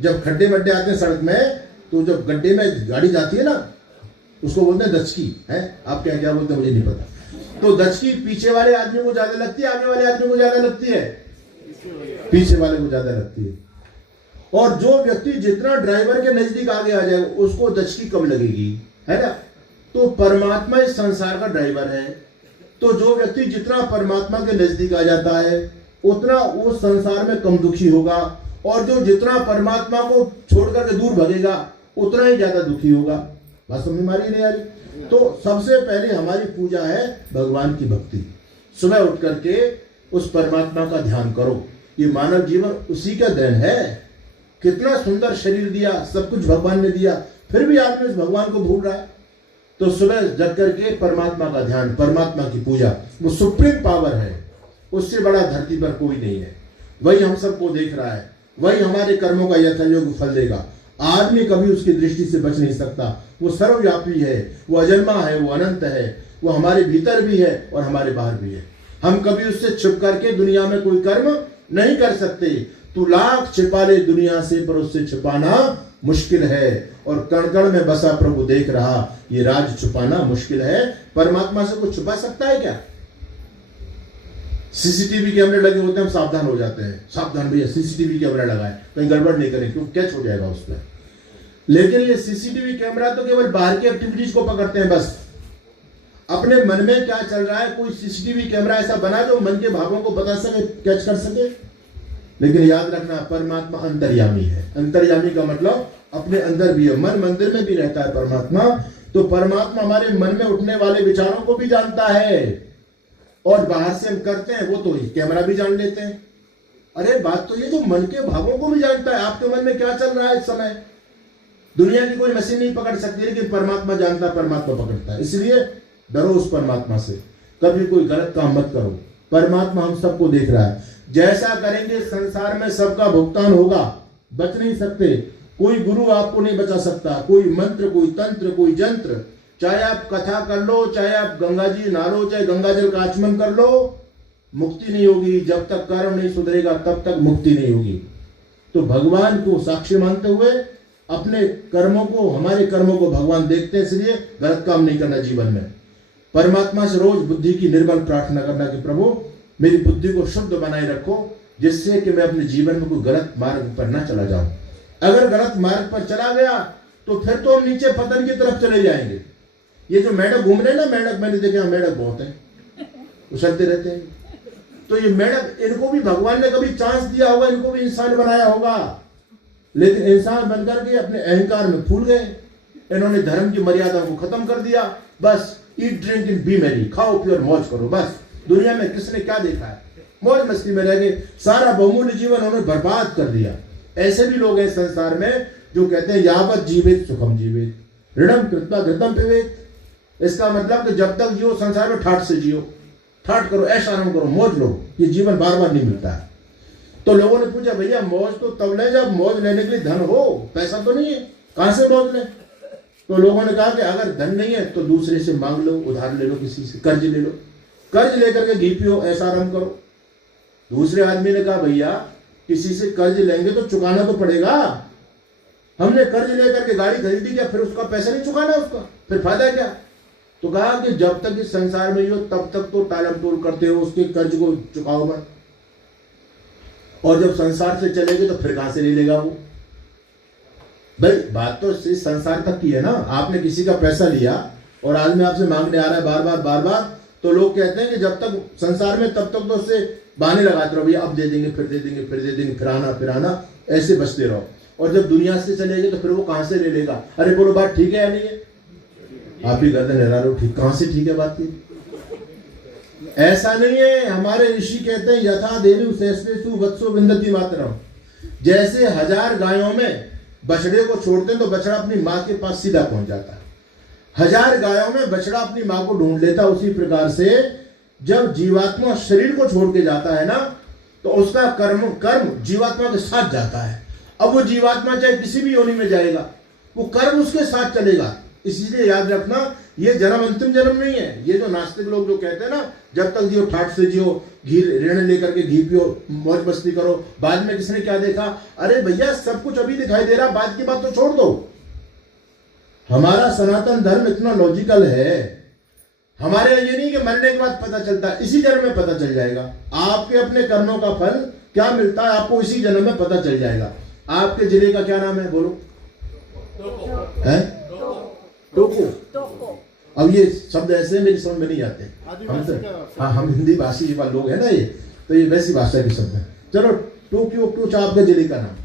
जब खड्डे वड्डे आते हैं सड़क में, तो जब गड्ढे में गाड़ी जाती है ना, उसको बोलते हैं दचकी है। आप क्या बोलते हैं मुझे नहीं पता। तो दचकी पीछे वाले आदमी को ज्यादा लगती है, आगे वाले आदमी को ज्यादा लगती है? पीछे वाले को ज्यादा लगती है। और जो व्यक्ति जितना ड्राइवर के नजदीक आगे आ जाए उसको दचकी कम लगेगी, है ना। तो परमात्मा इस संसार का ड्राइवर है। तो जो व्यक्ति जितना परमात्मा के नजदीक आ जाता है उतना उस संसार में कम दुखी होगा, और जो जितना परमात्मा को छोड़ करके दूर भगेगा उतना ही ज्यादा दुखी होगा। बात समझ में आ रही नहीं आ रही? तो सबसे पहले हमारी पूजा है भगवान की भक्ति। सुबह उठ करके उस परमात्मा का ध्यान करो। ये मानव जीवन उसी का देन है। कितना सुंदर शरीर दिया, सब कुछ भगवान ने दिया, फिर भी आदमी उस भगवान को भूल रहा है। तो सुबह जग करके परमात्मा का ध्यान, परमात्मा की पूजा, वो सुप्रीम पावर है, उससे बड़ा धरती पर कोई नहीं है। वही हम सबको देख रहा है, वही हमारे कर्मों का यथायोग्य फल देगा। आदमी कभी उसकी दृष्टि से बच नहीं सकता। वो सर्वव्यापी है, वो अजन्मा है, वो अनंत है, वो हमारे भीतर भी है और हमारे बाहर भी है। हम कभी उससे छिप करके दुनिया में कोई कर्म नहीं कर सकते। तू लाख छिपा ले दुनिया से, पर उससे छिपाना मुश्किल है। और कण कण में बसा प्रभु देख रहा, ये राज छुपाना मुश्किल है। परमात्मा से कुछ छुपा सकता है क्या? सीसीटीवी कैमरे लगे होते हैं, हम सावधान हो जाते हैं, सावधान भैया सीसीटीवी कैमरा लगाए, कहीं गड़बड़ नहीं करें क्योंकि कैच हो जाएगा उस पर। लेकिन ये सीसीटीवी कैमरा तो केवल बाहर की एक्टिविटीज को पकड़ते हैं, बस अपने मन में क्या चल रहा है कोई सीसीटीवी कैमरा ऐसा बना जो मन के भावों को बता सके, कैच कर सके। लेकिन याद रखना, परमात्मा अंतर्यामी है। अंतर्यामी का मतलब अपने अंदर भी है, मन मंदिर में भी रहता है परमात्मा। तो परमात्मा हमारे मन में उठने वाले विचारों को भी जानता है, और बाहर से हम करते हैं वो तो कैमरा भी जान लेते हैं। अरे बात तो ये जो मन के भावों को भी जानता है, आपके मन में क्या चल रहा है इस समय। दुनिया की कोई मशीन नहीं पकड़ सकती, लेकिन परमात्मा जानता है, परमात्मा पकड़ता है। इसलिए डरो उस परमात्मा से, कभी कोई गलत काम मत करो। परमात्मा हम सबको देख रहा है। जैसा करेंगे संसार में सबका भुगतान होगा, बच नहीं सकते। कोई गुरु आपको नहीं बचा सकता, कोई मंत्र, कोई तंत्र, कोई जंत्र। चाहे आप कथा कर लो, चाहे आप गंगा जी नहा लो, चाहे गंगा जल का आचमन कर लो, मुक्ति नहीं होगी। जब तक कर्म नहीं सुधरेगा तब तक मुक्ति नहीं होगी। तो भगवान को साक्षी मानते हुए अपने कर्मों को, हमारे कर्मों को भगवान देखते हैं, इसलिए गलत काम नहीं करना जीवन में। परमात्मा से रोज बुद्धि की निर्मल प्रार्थना करना कि प्रभु मेरी बुद्धि को शुद्ध बनाए रखो, जिससे कि मैं अपने जीवन में कोई गलत मार्ग पर न चला जाऊं। अगर गलत मार्ग पर चला गया तो फिर तो हम नीचे पतन की तरफ चले जाएंगे। ये जो मेढक घूम रहे हैं ना, मेढक, मैंने देखा मेढक बहुत है, उछलते रहते हैं। तो ये मेढक, इनको भी भगवान ने कभी चांस दिया होगा, इनको भी इंसान बनाया होगा, लेकिन इंसान बनकर के अपने अहंकार में फूल गए। इन्होंने धर्म की मर्यादा को खत्म कर दिया। बस eat drink and B Mary, खाओ पियो और मौज करो। बस दुनिया में किसने क्या देखा है, मौज मस्ती में रह गए, सारा बहुमूल्य जीवन उन्होंने बर्बाद कर दिया। ऐसे भी लोग हैं संसार में जो कहते हैं यावत जीवित सुखम जीवित, ऋणम कृत्वा घृतम पिबेत। इसका मतलब कि जब तक जियो संसार में ठाट से जियो, ठाट करो, ऐश आराम करो, मौज लो। ये जीवन बार बार नहीं मिलता है। तो लोगों ने पूछा भैया मौज तो तब ले जब मौज लेने के लिए धन हो, पैसा तो नहीं है, कहां से मौज ले। तो लोगों ने कहा कि अगर धन नहीं है तो दूसरे से मांग लो, उधार ले लो, किसी से कर्ज ले लो, कर्ज लेकर के घी पियो, ऐसा आराम करो। दूसरे आदमी ने कहा भैया किसी से कर्ज लेंगे तो चुकाना तो पड़ेगा। हमने कर्ज लेकर के गाड़ी खरीदी, क्या फिर उसका पैसा नहीं चुकाना, उसका फिर फायदा क्या। तो कहा कि जब तक इस संसार में हो तब तक तो टालम टोल करते हो, उसके कर्ज को चुकाओ मत, और जब संसार से चलेंगे तो फिर कहां से ले लेगा वो। भाई बात तो इस संसार तक की है ना। आपने किसी का पैसा लिया और आदमी आपसे मांगने आ रहा है बार बार बार बार, तो लोग कहते हैं कि जब तक संसार में तब तक तो उससे बहाने लगाते रहो, भैया अब दे देंगे, फिर दे देंगे, फिर दे देंगे, फिर आना, ऐसे बचते रहो। और जब दुनिया से चलेंगे तो फिर वो कहां से ले लेगा। अरे बोलो बात ठीक है या नहीं है। आप भी गर्दन लहरा रहे हो, ठीक, कहां से ठीक है बात की। ऐसा नहीं है। हमारे ऋषि कहते हैं यथा धेनु सहस्रेषु वत्सो विन्दति मातरम। जैसे 1000 गायों में बछड़े को छोड़ते हैं तो बछड़ा अपनी माँ के पास सीधा पहुंच जाता है। 1000 गायों में बछड़ा अपनी माँ को ढूंढ लेता है। उसी प्रकार से जब जीवात्मा शरीर को छोड़ के जाता है ना, तो उसका कर्म जीवात्मा के साथ जाता है। अब वो जीवात्मा चाहे किसी भी योनि में जाएगा, वो कर्म उसके साथ चलेगा। इसलिए याद रखना, ये जन्म अंतिम जन्म नहीं है। ये जो नास्तिक लोग जो कहते हैं ना, जब तक जियो ठाट से जियो, घी ऋण लेकर के घी पियो, मौज मस्ती करो, बाद में किसने क्या देखा। अरे भैया सब कुछ अभी दिखाई दे रहा, बाद की बात तो छोड़ दो। हमारा सनातन धर्म इतना लॉजिकल है। हमारे ये नहीं कि मरने के बाद पता चलता, इसी जन्म में पता चल जाएगा। आपके अपने कर्मों का फल क्या मिलता है आपको इसी जन्म में पता चल जाएगा। आपके जिले का क्या नाम है बोलो। है टोको। अब ये शब्द ऐसे मेरी समझ में नहीं आते। हम हिंदी भाषी लोग हैं ना, ये तो ये वैसी भाषा के शब्द है। चलो टोक्यो, आपके जिले का नाम,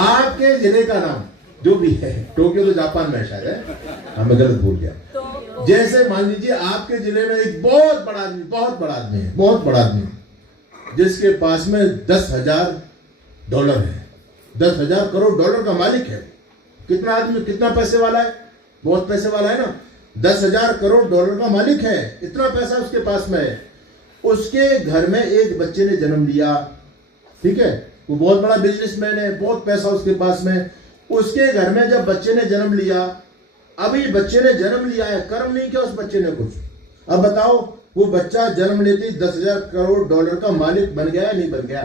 आपके जिले का नाम जो भी है। टोक्यो तो जापान में शायद है, मैं गलत भूल गया। जैसे मान लीजिए आपके जिले में एक बहुत बड़ा आदमी है, बहुत बड़ा आदमी, जिसके पास में $10,000 है, $10,000 करोड़ का मालिक है। कितना आदमी, कितना पैसे वाला है, बहुत पैसे वाला है ना। $10,000 करोड़ का मालिक है, इतना पैसा उसके पास में है। उसके घर में एक बच्चे ने जन्म लिया, ठीक है, वो बहुत बड़ा बिजनेसमैन है, बहुत पैसा उसके पास में। उसके घर में जब बच्चे ने जन्म लिया, अभी बच्चे ने जन्म लिया है, कर्म नहीं किया उस बच्चे ने कुछ। अब बताओ वो बच्चा जन्म लेते ही $10,000 करोड़ का मालिक बन गया नहीं बन गया।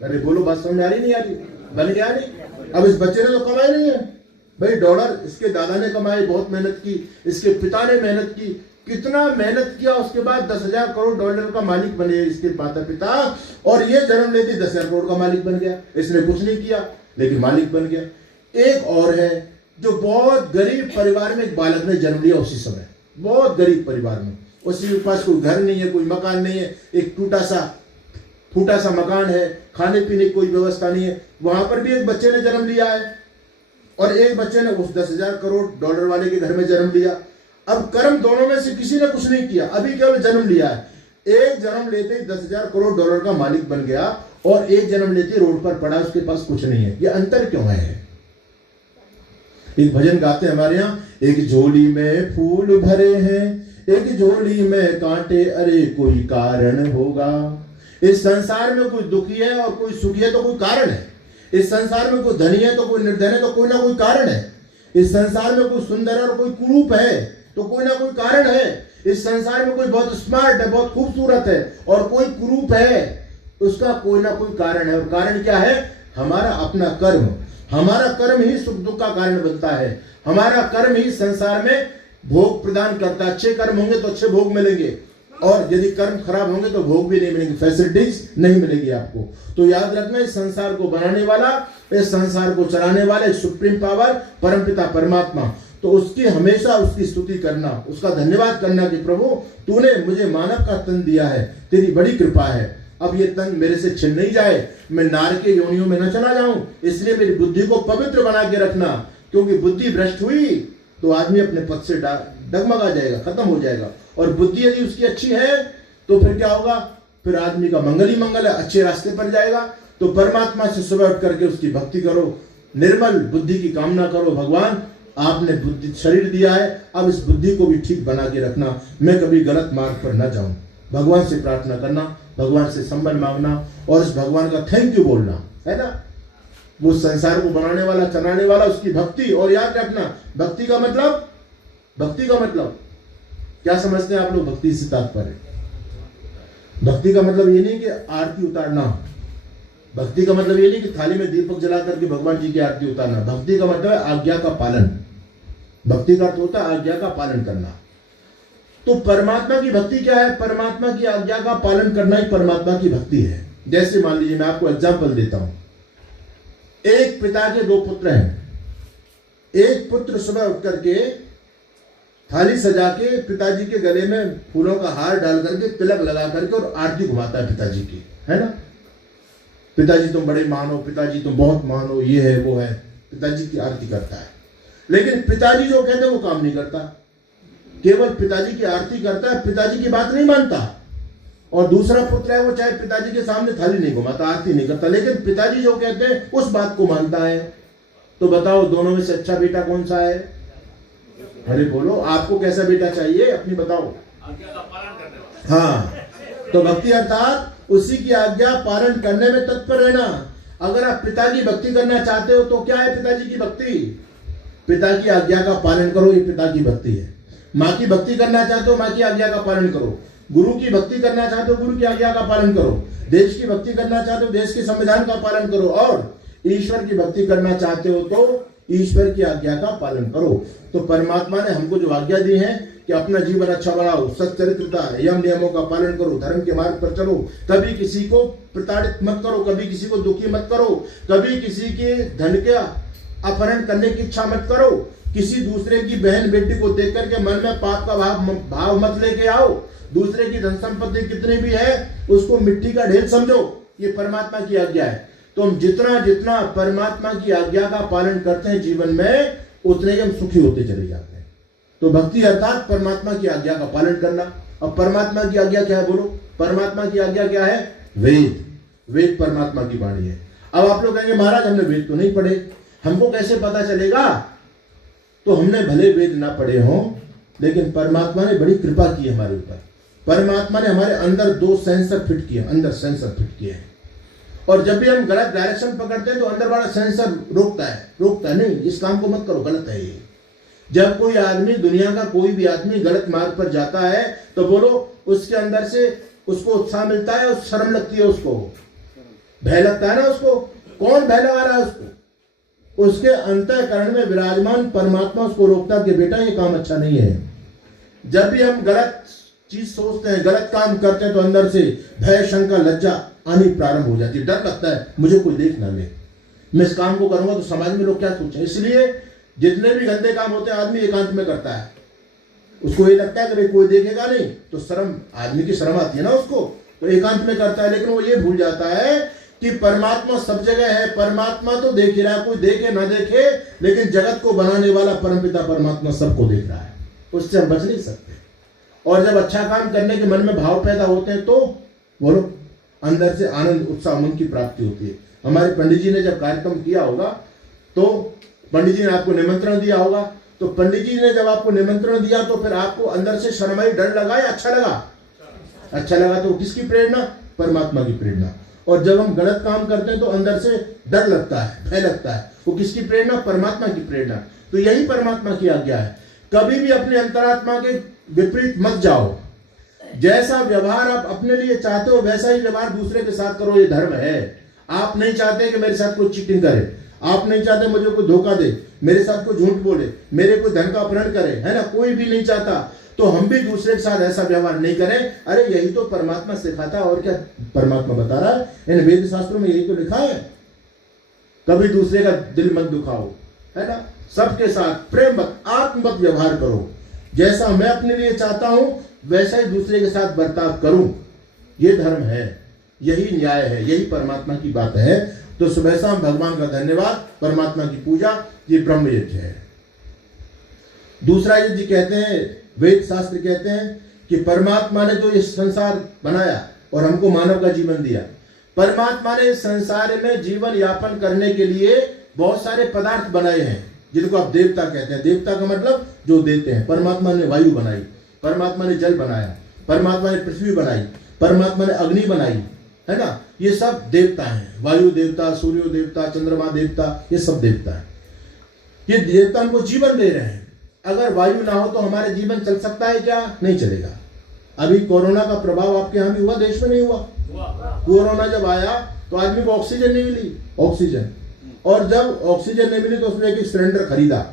अरे बोलो बात समझ आ रही नहीं आ रही। बन गया नहीं। अब इस बच्चे ने तो कमाई नहीं है भाई, डॉलर इसके दादा ने कमाई, बहुत मेहनत की, इसके पिता ने मेहनत की, कितना मेहनत किया, उसके बाद $10,000 करोड़ का मालिक बने इसके माता पिता, और ये जन्म लेते 10,000 करोड़ का मालिक बन गया। इसने कुछ नहीं किया लेकिन मालिक बन गया। एक और है जो बहुत गरीब परिवार में एक बालक ने जन्म लिया उसी समय, बहुत गरीब परिवार में, उसके पास कोई घर नहीं है, कोई मकान नहीं है, एक फूटा सा मकान है, खाने पीने की कोई व्यवस्था नहीं है। वहां पर भी एक बच्चे ने जन्म लिया है, और एक बच्चे ने उस $10,000 करोड़ वाले के घर में जन्म लिया। अब कर्म दोनों में से किसी ने कुछ नहीं किया, अभी केवल जन्म लिया है। एक जन्म लेते ही $10,000 करोड़ का मालिक बन गया, और एक जन्म लेते रोड पर पड़ा, उसके पास कुछ नहीं है। ये अंतर क्यों है? एक भजन गाते हैं हमारे यहाँ, एक झोली में फूल भरे हैं, एक झोली में कांटे, अरे कोई कारण होगा। इस संसार में कोई दुखी है और कोई सुखी है तो कोई कारण है। इस संसार में कोई धनी है तो कोई निर्धन है तो कोई ना कोई कारण है। इस संसार में कोई सुंदर है और कोई कुरूप है तो कोई ना कोई कारण है। इस संसार में कोई बहुत स्मार्ट है, बहुत खूबसूरत है और कोई कुरूप है, उसका कोई ना कोई कारण है। और कारण क्या है? हमारा अपना कर्म। हमारा कर्म ही सुख दुख का कारण बनता है। हमारा कर्म ही संसार में भोग प्रदान करता है। अच्छे कर्म होंगे तो अच्छे भोग मिलेंगे, और यदि कर्म खराब होंगे तो भोग भी नहीं मिलेंगे, फैसिलिटीज नहीं मिलेगी आपको। तो याद रखना, इस संसार को बनाने वाला, इस संसार को चलाने वाला एक सुप्रीम पावर परमपिता परमात्मा, तो उसकी हमेशा उसकी स्तुति करना, उसका धन्यवाद करना कि प्रभु तूने मुझे मानव का तन दिया है, तेरी बड़ी कृपा है। अब ये तन मेरे से छिन नहीं जाए, मैं नार के योनियों में न चला जाऊं, इसलिए मेरी बुद्धि को पवित्र बना के रखना, क्योंकि बुद्धि भ्रष्ट हुई तो आदमी अपने पद से डगमगा जाएगा, खत्म हो जाएगा। और बुद्धि यदि उसकी अच्छी है तो फिर क्या होगा? फिर आदमी का मंगल ही मंगल है, अच्छे रास्ते पर जाएगा। तो परमात्मा से सुबह उठ करके उसकी भक्ति करो, निर्मल बुद्धि की कामना करो। भगवान आपने बुद्धि शरीर दिया है, अब इस बुद्धि को भी ठीक बना के रखना, मैं कभी गलत मार्ग पर न जाऊं। भगवान से प्रार्थना करना, भगवान से संबल मांगना और इस भगवान का थैंक यू बोलना, है ना। वो संसार को बनाने वाला, चलाने वाला, उसकी भक्ति। और याद रखना, भक्ति का मतलब क्या समझते हैं आप लोग? भक्ति से तात्पर्य, भक्ति का मतलब ये नहीं कि आरती उतारना। भक्ति का मतलब ये नहीं कि थाली में दीपक जला करके भगवान जी की आरती उतारना। भक्ति का मतलब है आज्ञा का पालन। भक्ति का अर्थ होता है आज्ञा का पालन करना। तो परमात्मा की भक्ति क्या है? परमात्मा की आज्ञा का पालन करना ही परमात्मा की भक्ति है। जैसे मान लीजिए, मैं आपको एग्जाम्पल देता हूं। एक पिता के दो पुत्र हैं। एक पुत्र सुबह उठ करके थाली सजा के पिताजी के गले में फूलों का हार डाल करके, तिलक लगा करके और आरती घुमाता है पिताजी की, है ना। पिताजी तुम बड़े मानो, पिताजी तुम बहुत मानो, ये है वो है, पिताजी की आरती करता है। लेकिन पिताजी जो कहते हैं वो काम नहीं करता, केवल पिताजी की आरती करता है, पिताजी की बात नहीं मानता। और दूसरा पुत्र है, वो चाहे पिताजी के सामने थाली नहीं घुमाता, आरती नहीं करता, लेकिन पिताजी जो कहते हैं उस बात को मानता है। तो बताओ, दोनों में से अच्छा बेटा कौन सा है? अरे बोलो, आपको कैसा बेटा चाहिए, अपनी बताओ। हाँ, तो भक्ति अर्थात उसी की आज्ञा पालन करने में तत्पर रहना। अगर आप पिता की भक्ति करना चाहते हो तो क्या है पिताजी की भक्ति? पिता की आज्ञा का पालन करो, ये पिता की भक्ति है। माँ की भक्ति करना चाहते हो, माँ की आज्ञा का पालन करो। गुरु की भक्ति करना चाहते हो, गुरु की आज्ञा का पालन करो। देश की भक्ति करना चाहते हो, देश के संविधान का पालन करो। और ईश्वर की भक्ति करना चाहते हो तो ईश्वर की आज्ञा का पालन करो। तो परमात्मा ने हमको जो आज्ञा दी है कि अपना जीवन अच्छा बनाओ, सच्चरित्रता, यम नियमों का पालन करो, धर्म के मार्ग पर चलो, कभी किसी को प्रताड़ित मत करो, कभी किसी को दुखी मत करो, कभी किसी के धन का अपहरण करने की इच्छा मत करो, किसी दूसरे की बहन बेटी को देख करके मन में पाप का भाव मत लेके आओ। दूसरे की धन संपत्ति कितनी भी है उसको मिट्टी का ढेर समझो। ये परमात्मा की आज्ञा है। तो हम जितना जितना परमात्मा की आज्ञा का पालन करते हैं जीवन में, उतने ही हम सुखी होते चले जाते हैं। तो भक्ति अर्थात परमात्मा की आज्ञा का पालन करना। अब परमात्मा की आज्ञा क्या है बोलो? परमात्मा की आज्ञा क्या है? वेद। वेद परमात्मा की वाणी है। अब आप लोग कहेंगे महाराज हमने वेद तो नहीं पढ़े, हमको कैसे पता चलेगा? तो हमने भले वेद ना पढ़े हों, लेकिन परमात्मा ने बड़ी कृपा की हमारे ऊपर। परमात्मा ने हमारे अंदर दो सेंसर फिट किए, अंदर सेंसर फिट किए हैं। और जब भी हम गलत डायरेक्शन पकड़ते हैं तो अंदर वाला सेंसर रोकता है, नहीं इस काम को मत करो, गलत है ये। जब कोई आदमी, दुनिया का कोई भी आदमी गलत मार्ग पर जाता है तो बोलो उसके अंदर से उसको उत्साह मिलता है और शर्म लगती है, उसको भय लगता है ना। उसको कौन भय लगा रहा है? उसके अंतःकरण में विराजमान परमात्मा उसको रोकता कि बेटा ये काम अच्छा नहीं है। जब भी हम गलत चीज सोचते हैं, गलत काम करते हैं, तो अंदर से भय, शंका, लज्जा आनी प्रारंभ हो जाती है। डर लगता है मुझे कोई देख ना ले, मैं इस काम को करूंगा तो समाज में लोग क्या सोचें। इसलिए जितने भी गंदे काम होते हैं आदमी एकांत में करता है। उसको ये लगता है कि भाई कोई देखेगा नहीं, तो शर्म, आदमी की शर्म आती है ना उसको, तो एकांत में करता है। लेकिन वो ये भूल जाता है कि परमात्मा सब जगह है। परमात्मा तो देख ही रहा है, कोई देखे ना देखे, लेकिन जगत को बनाने वाला परमपिता परमात्मा सबको देख रहा है, उससे हम बच नहीं सकते। और जब अच्छा काम करने के मन में भाव पैदा होते हैं तो बोलो, अंदर से आनंद उत्साह मन की प्राप्ति होती है। हमारे पंडित जी ने जब कार्यक्रम किया होगा तो पंडित जी ने आपको निमंत्रण दिया होगा, तो पंडित जी ने जब आपको निमंत्रण दिया तो फिर आपको अंदर से शर्माई, डर लगा या अच्छा लगा? अच्छा लगा। तो किसकी प्रेरणा? परमात्मा की प्रेरणा। और जब हम गलत काम करते हैं तो अंदर से डर लगता है, भय लगता है, वो किसकी प्रेरणा? परमात्मा की प्रेरणा। तो यही परमात्मा की आज्ञा है, कभी भी अपने अंतरात्मा के विपरीत मत जाओ। जैसा व्यवहार आप अपने लिए चाहते हो वैसा ही व्यवहार दूसरे के साथ करो, ये धर्म है। आप नहीं चाहते कि मेरे साथ कोई चीटिंग करे, आप नहीं चाहते मुझे कोई धोखा दे, मेरे साथ कोई झूठ बोले, मेरे कोई धन का अपहरण करे, है ना, कोई भी नहीं चाहता। तो हम भी दूसरे के साथ ऐसा व्यवहार नहीं करें। अरे यही तो परमात्मा सिखाता है, और क्या परमात्मा बता रहा है? इन वेद शास्त्रों में यही तो लिखा है, कभी दूसरे का दिल मत दुखाओ, है ना, सबके साथ प्रेम मत, आत्मवत व्यवहार करो। जैसा मैं अपने लिए चाहता हूं वैसा ही दूसरे के साथ बर्ताव करूं, ये धर्म है, यही न्याय है, यही परमात्मा की बात है। तो सुबह शाम भगवान का धन्यवाद, परमात्मा की पूजा, ये ब्रह्म यज्ञ है। दूसरा यज्ञ कहते हैं, वेद शास्त्र कहते हैं कि परमात्मा ने जो ये संसार बनाया और हमको मानव का जीवन दिया, परमात्मा ने इस संसार में जीवन यापन करने के लिए बहुत सारे पदार्थ बनाए हैं, जिनको आप देवता कहते हैं। देवता का मतलब जो देते हैं। परमात्मा ने वायु बनाई, परमात्मा ने जल बनाया, परमात्मा ने पृथ्वी बनाई, परमात्मा ने अग्नि बनाई, है ना, ये सब देवता हैं। वायु देवता, सूर्य देवता, चंद्रमा देवता, ये सब देवता है। ये देवता हमको जीवन दे रहे हैं। अगर वायु ना हो तो हमारे जीवन चल सकता है क्या? नहीं चलेगा। अभी कोरोना का प्रभाव आपके यहाँ भी हुआ, देश में नहीं हुआ? कोरोना जब आया तो आदमी को ऑक्सीजन नहीं मिली, ऑक्सीजन। और जब ऑक्सीजन नहीं मिली तो उसने एक सिलेंडर खरीदा,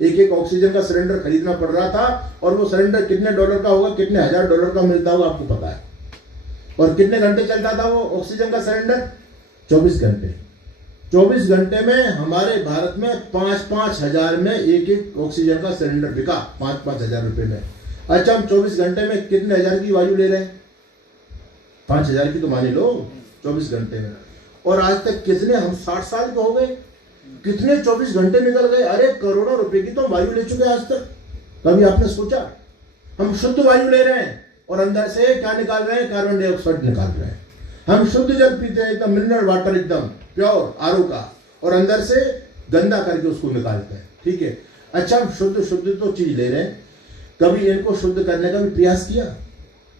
एक ऑक्सीजन का सिलेंडर खरीदना पड़ रहा था। और वो सिलेंडर कितने डॉलर का होगा, कितने $1000 का मिलता होगा, आपको पता है? और कितने घंटे चलता था वो ऑक्सीजन का सिलेंडर? 24 घंटे। 24 घंटे में हमारे भारत में 5-5 हजार में एक ऑक्सीजन का सिलेंडर बिका, 5-5 हजार रुपए में। अच्छा, हम 24 घंटे में कितने हजार की वायु ले रहे हैं? 5000 की तो मान लो 24 घंटे में। और आज तक कितने, हम 60 साल के हो गए, कितने 24 घंटे निकल गए। अरे करोड़ों रुपए की तो वायु ले चुके हैं आज तक। कभी आपने सोचा? हम शुद्ध वायु ले रहे हैं और अंदर से क्या निकाल रहे हैं? कार्बन डाइऑक्साइड निकाल रहे हैं। हम शुद्ध जल पीते हैं, एकदम मिनरल वाटर, एकदम प्योर आरओ का, और अंदर से गंदा करके उसको निकालते हैं। ठीक है, अच्छा, हम शुद्ध तो चीज ले रहे हैं, कभी इनको शुद्ध करने का भी प्रयास किया?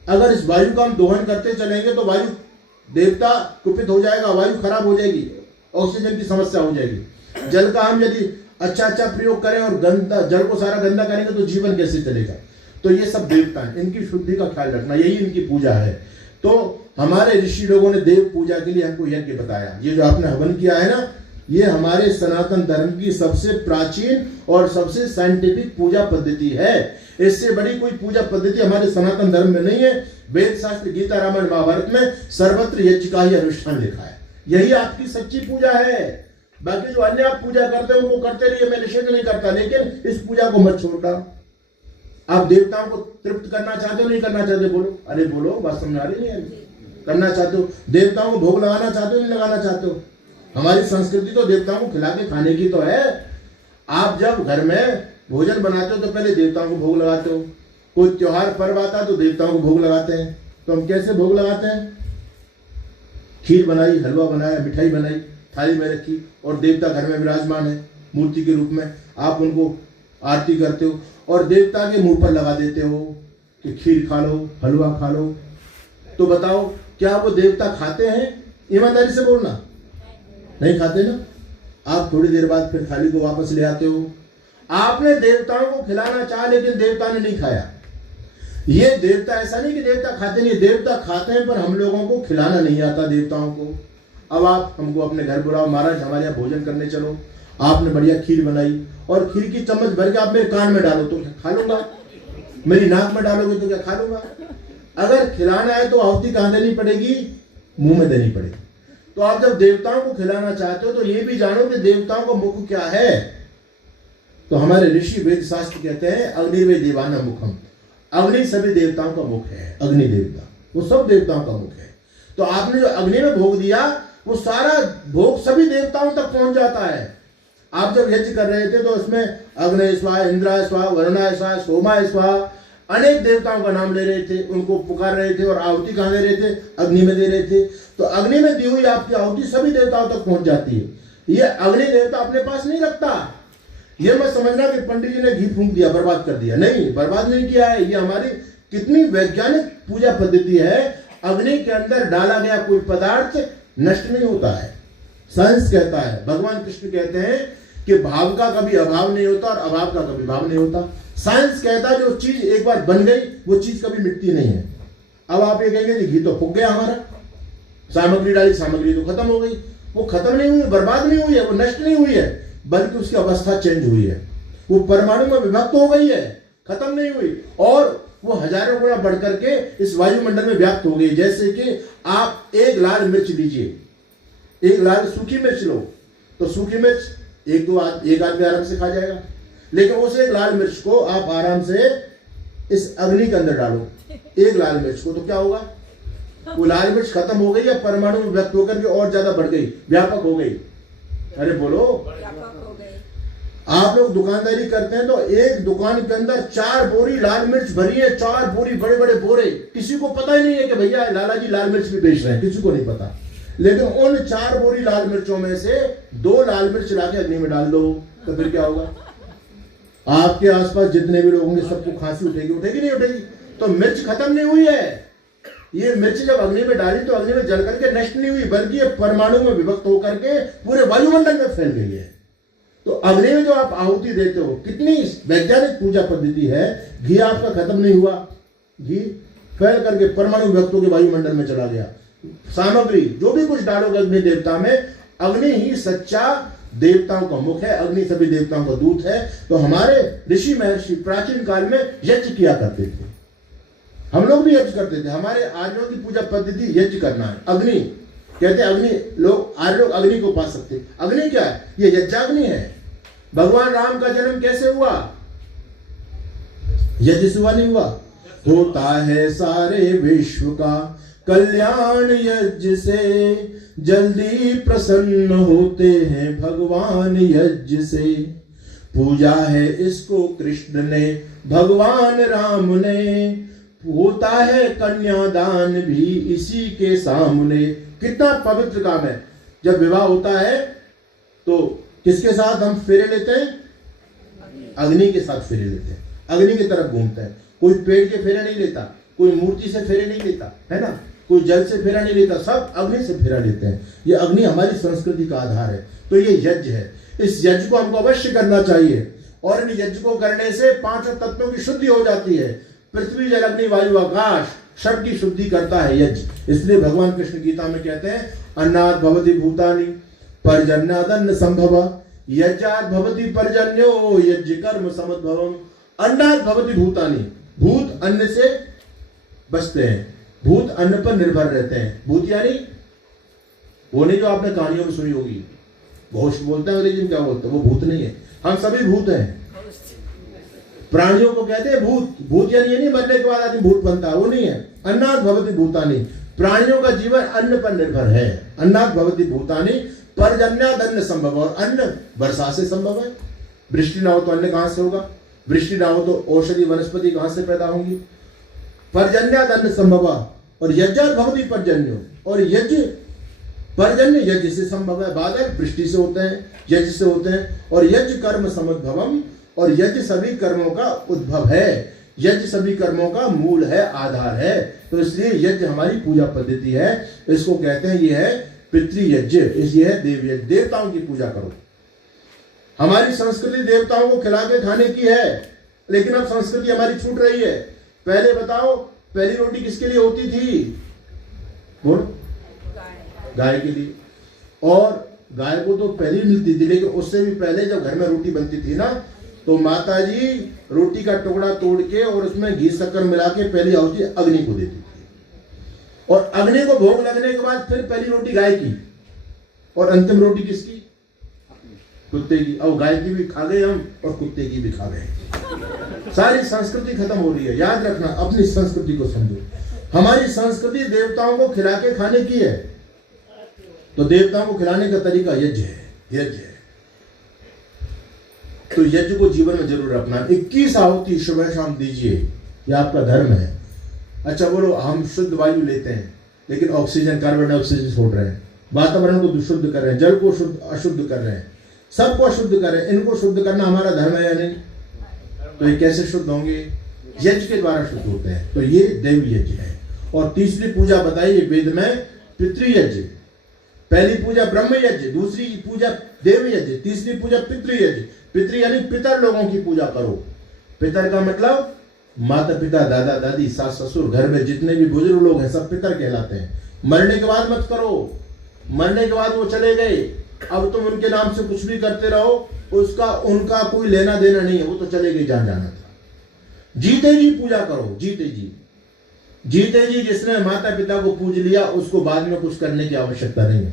अगर इस वायु का हम दोहन करते चलेंगे तो वायु देवता कुपित हो जाएगा, वायु खराब हो जाएगी, ऑक्सीजन की समस्या हो जाएगी। जल का हम यदि अच्छा प्रयोग करें और गंदा जल को सारा गंदा करेंगे तो जीवन कैसे चलेगा? तो ये सब देवता हैं, इनकी शुद्धि का ख्याल रखना, यही इनकी पूजा है। तो हमारे ऋषि लोगों ने देव पूजा के लिए हमको यज्ञ बताया। ये जो आपने हवन किया है ना, ये हमारे सनातन धर्म की सबसे प्राचीन और सबसे साइंटिफिक पूजा पद्धति है। इससे बड़ी कोई पूजा पद्धति हमारे सनातन धर्म में नहीं है। वेद शास्त्र, गीता, रामायण, महाभारत में सर्वत्र यज्ञ का ही अनुष्ठान लिखा है। यही आपकी सच्ची पूजा है। बाकी जो अन्य आप पूजा करते हो वो करते रहिए, मैं निषेध नहीं करता, लेकिन इस पूजा को मत छोड़ना। आप देवताओं को तृप्त करना चाहते हो, नहीं करना चाहते? बोलो, अरे बोलो, बात समझ आ रही है? करना चाहते हो? देवताओं को भोग लगाना चाहते हो, नहीं लगाना चाहते हो? हमारी संस्कृति तो देवताओं को खिला के खाने की तो है। आप जब घर में भोजन बनाते हो तो पहले देवताओं को भोग लगाते हो। कोई त्योहार पर्व आता तो देवताओं को भोग लगाते हैं। तो हम कैसे भोग लगाते हैं? खीर बनाई, हलवा बनाया, मिठाई बनाई, थाली में रखी, और देवता घर में विराजमान है मूर्ति के रूप में। आप उनको आरती करते हो और देवता के मुंह पर लगा देते हो कि खीर खा लो, हलवा खा लो। तो बताओ, क्या वो देवता खाते हैं? ईमानदारी से बोलना, नहीं खाते ना। आप थोड़ी देर बाद फिर थाली को वापस ले आते हो। आपने देवताओं को खिलाना चाहा, लेकिन देवता ने नहीं खाया। ये देवता, ऐसा नहीं कि देवता खाते नहीं, देवता खाते हैं, पर हम लोगों को खिलाना नहीं आता देवताओं को। अब आप हमको अपने घर बुलाओ, महाराज हमारे यहाँ भोजन करने चलो। आपने बढ़िया खीर बनाई और खीर की चम्मच भर के आप मेरे कान में डालो तो क्या खा लूंगा? मेरी नाक में डालोगे तो क्या खा लूंगा? अगर खिलाना है तो आहुति कहां देनी पड़ेगी? मुंह में देनी पड़ेगी। तो आप जब देवताओं को खिलाना चाहते हो तो ये भी जानो कि देवताओं का मुख क्या है। तो हमारे ऋषि वेद शास्त्र कहते हैं, अग्निर्वे देवानां मुखम। अग्नि सभी देवताओं का मुख है। अग्नि देवता वो सब देवताओं का मुख है। तो आपने जो अग्नि में भोग दिया, वो सारा भोग सभी देवताओं तक पहुंच जाता है। आप जब यज्ञ कर रहे थे तो उसमें अग्नि स्वाहा, इंद्राय स्वाहा, वरुणाय स्वाहा, सोमाय स्वाहा, अनेक देवताओं का नाम ले रहे थे, उनको पुकार रहे थे और आहुति कहाँ दे रहे थे? अग्नि में दे रहे थे। तो अग्नि में दी हुई आपकी आहुति सभी देवताओं तक पहुंच जाती है। ये अग्नि देवता अपने पास नहीं रखता। ये मत समझना कि पंडित जी ने घी फूंक दिया, बर्बाद कर दिया। नहीं, बर्बाद नहीं किया है। ये हमारी कितनी वैज्ञानिक पूजा पद्धति है। अग्नि के अंदर डाला गया कोई पदार्थ नष्ट नहीं होता है। साइंस कहता है, भगवान कृष्ण कहते हैं कि भाव का कभी अभाव नहीं होता और अभाव का कभी भाव नहीं होता। साइंस कहता है जो चीज एक बार बन गई वो चीज कभी मिटती नहीं है। अब आप ये कहेंगे घी तो फूक गया हमारा, सामग्री डाली, सामग्री तो खत्म हो गई। वो खत्म नहीं हुई, बर्बाद नहीं हुई है, वो नष्ट नहीं हुई है, बल्कि उसकी अवस्था चेंज हुई है। वो परमाणु में विभक्त हो गई है, खत्म नहीं हुई, और वो हजारों गुना बढ़ करके इस वायुमंडल में व्याप्त हो गई। जैसे कि आप एक लाल मिर्च लीजिए, एक लाल सूखी मिर्च लो, तो सूखी मिर्च एक आदमी आराम से खा जाएगा, लेकिन उस एक लाल मिर्च को आप आराम से इस अग्नि के अंदर डालो, एक लाल मिर्च को, तो क्या होगा? वो लाल मिर्च खत्म हो गई या परमाणु में व्यक्त होकर के और ज्यादा बढ़ गई, व्यापक हो गई? अरे बोलो। आप लोग दुकानदारी करते हैं तो एक दुकान के अंदर 4 बोरी लाल मिर्च भरी है, 4 बोरी बड़े बड़े बोरे। किसी को पता ही नहीं है कि भैया लाला जी लाल मिर्च भी बेच रहे हैं, किसी को नहीं पता। लेकिन उन 4 बोरी लाल मिर्चों में से 2 लाल मिर्च लाके अग्नि में डाल दो, तो फिर क्या होगा? आपके आसपास जितने भी लोग होंगे सबको खांसी उठेगी, उठेगी नहीं उठेगी? तो मिर्च खत्म नहीं हुई है। ये मिर्च जब अग्नि में डाली तो अग्नि में जल करके नष्ट नहीं हुई, बल्कि ये परमाणु में विभक्त होकर के पूरे वायुमंडल में फैल गई है। तो अग्नि में जो आप आहुति देते हो, कितनी वैज्ञानिक पूजा पद्धति है। घी आपका खत्म नहीं हुआ, घी फैल करके परमाणु विभक्त होकर वायुमंडल में चला गया। सामग्री जो भी कुछ डालोगे अग्नि देवता में, अग्नि ही सच्चा देवताओं का मुख है, अग्नि सभी देवताओं का दूत है। तो हमारे ऋषि महर्षि प्राचीन काल में यज्ञ किया करते थे, हम लोग भी यज्ञ करते थे। हमारे आर्यों की पूजा पद्धति यज्ञ करना है। अग्नि कहते हैं, अग्नि लोग आर्य लोग अग्नि को पा सकते। अग्नि क्या है? ये यज्ञाग्नि है। भगवान राम का जन्म कैसे हुआ? यज्ञ से हुआ, नहीं हुआ? होता है सारे विश्व का कल्याण यज्ञ से, जल्दी प्रसन्न होते हैं भगवान यज्ञ से। पूजा है इसको कृष्ण ने, भगवान राम ने, होता है कन्यादान भी इसी के सामने। कितना पवित्र काम है। जब विवाह होता है तो किसके साथ हम फेरे लेते हैं? अग्नि के साथ फेरे लेते हैं, अग्नि की तरफ घूमते हैं। कोई पेड़ के फेरे नहीं लेता, कोई मूर्ति से फेरे नहीं लेता, है ना, कोई जल से फेरा नहीं लेता, सब अग्नि से फेरा लेते हैं। ये अग्नि हमारी संस्कृति का आधार है। तो ये यज्ञ है, इस यज्ञ को हमको अवश्य करना चाहिए। और इन यज्ञ को करने से 5 तत्वों की शुद्धि हो जाती है। पृथ्वी जल अग्नि वायु आकाश सब की शुद्धि करता है यज्ञ। इसलिए भगवान कृष्ण गीता में कहते हैं, अन्नात् भवति भूतानि पर्जन्यादन्न संभव, यज्ञात् भवति पर्जन्यो यज्ञ कर्म समुद्भवम्। अन्नात् भवति भूतानि, भूत अन्न से बचते हैं, भूत अन्न पर निर्भर रहते हैं। भूत यानी वो नहीं जो आपने कहानियों में सुनी होगी, घोष बोलते हैं अंग्रेजी में, क्या बोलते हैं, वो भूत नहीं है। हम सभी भूत हैं। प्राणियों को कहते हैं भूत। भूत यानी ये नहीं मरने के बाद आदमी भूत बनता है, वो नहीं है। अन्नात् भवति भूतानि, प्राणियों का जीवन अन्न पर निर्भर है। अन्नात् भवति भूतानि पर्जन्यात् अन्न संभव, और अन्न वर्षा से संभव है। वृष्टि ना हो तो अन्न कहां से होगा? वृष्टि ना हो तो औषधि वनस्पति कहां से पैदा होंगी? पर्जन्यात् अन्न संभव, और यज्ञात् भवति पर्जन्यो, और यज्ञ पर्जन्य यज्ञ से संभव है। बादल वृष्टि से होते हैं, यज्ञ से होते हैं। और यज्ञ कर्म समुद्भवम, और यज्ञ सभी कर्मों का उद्भव है। यज्ञ सभी कर्मों का मूल है, आधार है। तो इसलिए यज्ञ हमारी पूजा पद्धति है। इसको कहते हैं, ये है पितृयज्ञ, ये है देव यज्ञ। देवताओं की पूजा करो। हमारी संस्कृति देवताओं को खिला के खाने की है, लेकिन अब संस्कृति हमारी छूट रही है। पहले बताओ, पहली रोटी किसके लिए होती थी? बोल। गाय के लिए। और गाय को तो पहले मिलती थी, लेकिन उससे भी पहले जब घर में रोटी बनती थी ना, तो माता जी रोटी का टुकड़ा तोड़ के और उसमें घी शक्कर मिला के पहली आहुति अग्नि को देती थी। और अग्नि को भोग लगने के बाद फिर पहली रोटी गाय की, और अंतिम रोटी किसकी? कुत्ते की। और गाय की भी खा गए हम, और कुत्ते की भी खा गए। सारी संस्कृति खत्म हो रही है। याद रखना, अपनी संस्कृति को समझो। हमारी संस्कृति देवताओं को खिला के खाने की है। तो देवताओं को खिलाने का तरीका यज्ञ है, यज्ञ है। तो यज्ञ को जीवन में जरूर अपना। 21 आहुति सुबह शाम दीजिए, ये आपका धर्म है। अच्छा बोलो, हम शुद्ध वायु लेते हैं लेकिन ऑक्सीजन, कार्बन डाइऑक्साइड छोड़ रहे हैं, वातावरण को शुद्ध कर रहे हैं, जल को शुद्ध अशुद्ध कर रहे हैं, सबको अशुद्ध कर रहे हैं। इनको शुद्ध करना हमारा धर्म है या नहीं? तो ये कैसे शुद्ध होंगे? यज्ञ के द्वारा शुद्ध होते हैं। तो ये देव यज्ञ है। और तीसरी पूजा बताइए वेद में पितृयज्ञ। पहली पूजा ब्रह्म यज्ञ, दूसरी पूजा देव यज्ञ, तीसरी पूजा पितृयज्ञ। पितृ यानी पितर लोगों की पूजा करो। पितर का मतलब माता पिता, दादा दादी, सास ससुर, घर में जितने भी बुजुर्ग लोग हैं सब पितर कहलाते हैं। मरने के बाद मत करो, मरने के बाद वो चले गए, अब तुम उनके नाम से कुछ भी करते रहो, उसका उनका कोई लेना देना नहीं है, वो तो चले गए जहां जाना था। जीते जी पूजा करो, जीते जी। जीते जी जिसने माता पिता को पूज लिया उसको बाद में कुछ करने की आवश्यकता नहीं है।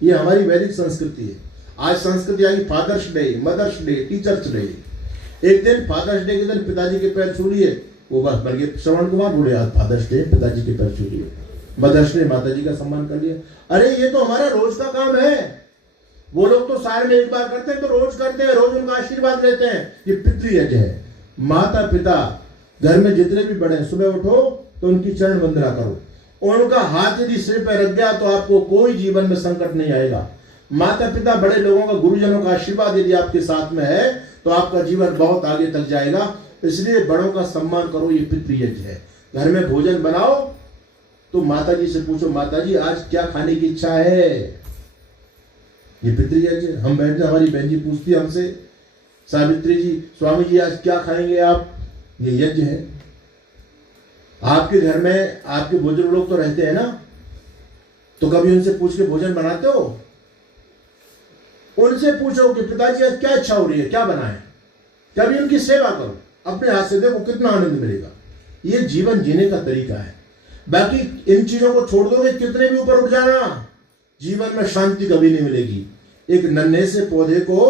ये हमारी वैदिक संस्कृति है। आज संस्कृति आई fathers day, mothers day, teachers day. एक दिन फादर्स डे के दिन पिताजी के पैर छू लिए, वो बस बन गए श्रवण कुमार, बोले आज फादर्स डे, पिताजी के पैर छू लिए। मदर्स डे, माता जी का सम्मान कर लिया। अरे ये तो हमारा रोज का काम है। वो लोग तो साल में एक बार करते हैं, तो रोज करते हैं, रोज उनका आशीर्वाद लेते हैं। ये पितृयज्ञ है। माता पिता घर में जितने भी बड़े हैं, सुबह उठो तो उनकी चरण वंदना करो। उनका हाथ यदि सिर पर रख गया तो आपको कोई जीवन में संकट नहीं आएगा। माता पिता, बड़े लोगों का, गुरुजनों का आशीर्वाद यदि आपके साथ में है तो आपका जीवन बहुत आगे तक जाएगा। इसलिए बड़ों का सम्मान करो, ये पितृयज्ञ है। घर में भोजन बनाओ तो माता जी से पूछो, माता जी आज क्या खाने की इच्छा है? ये पितृयज्ञ। हम बैठते, हमारी बहन जी पूछती है हमसे, सावित्री जी, स्वामी जी आज क्या खाएंगे आप? ये यज्ञ है। आपके घर में आपके बुजुर्ग लोग तो रहते हैं ना, तो कभी उनसे पूछ के भोजन बनाते हो? उनसे पूछो कि पिताजी आज क्या इच्छा हो रही है, क्या बनाए? कभी उनकी सेवा करो, अपने हाथ से देखो कितना आनंद मिलेगा। ये जीवन जीने का तरीका है। बाकी इन चीजों को छोड़ दोगे, कितने भी ऊपर उठ जाना, जीवन में शांति कभी नहीं मिलेगी। एक नन्हे से पौधे को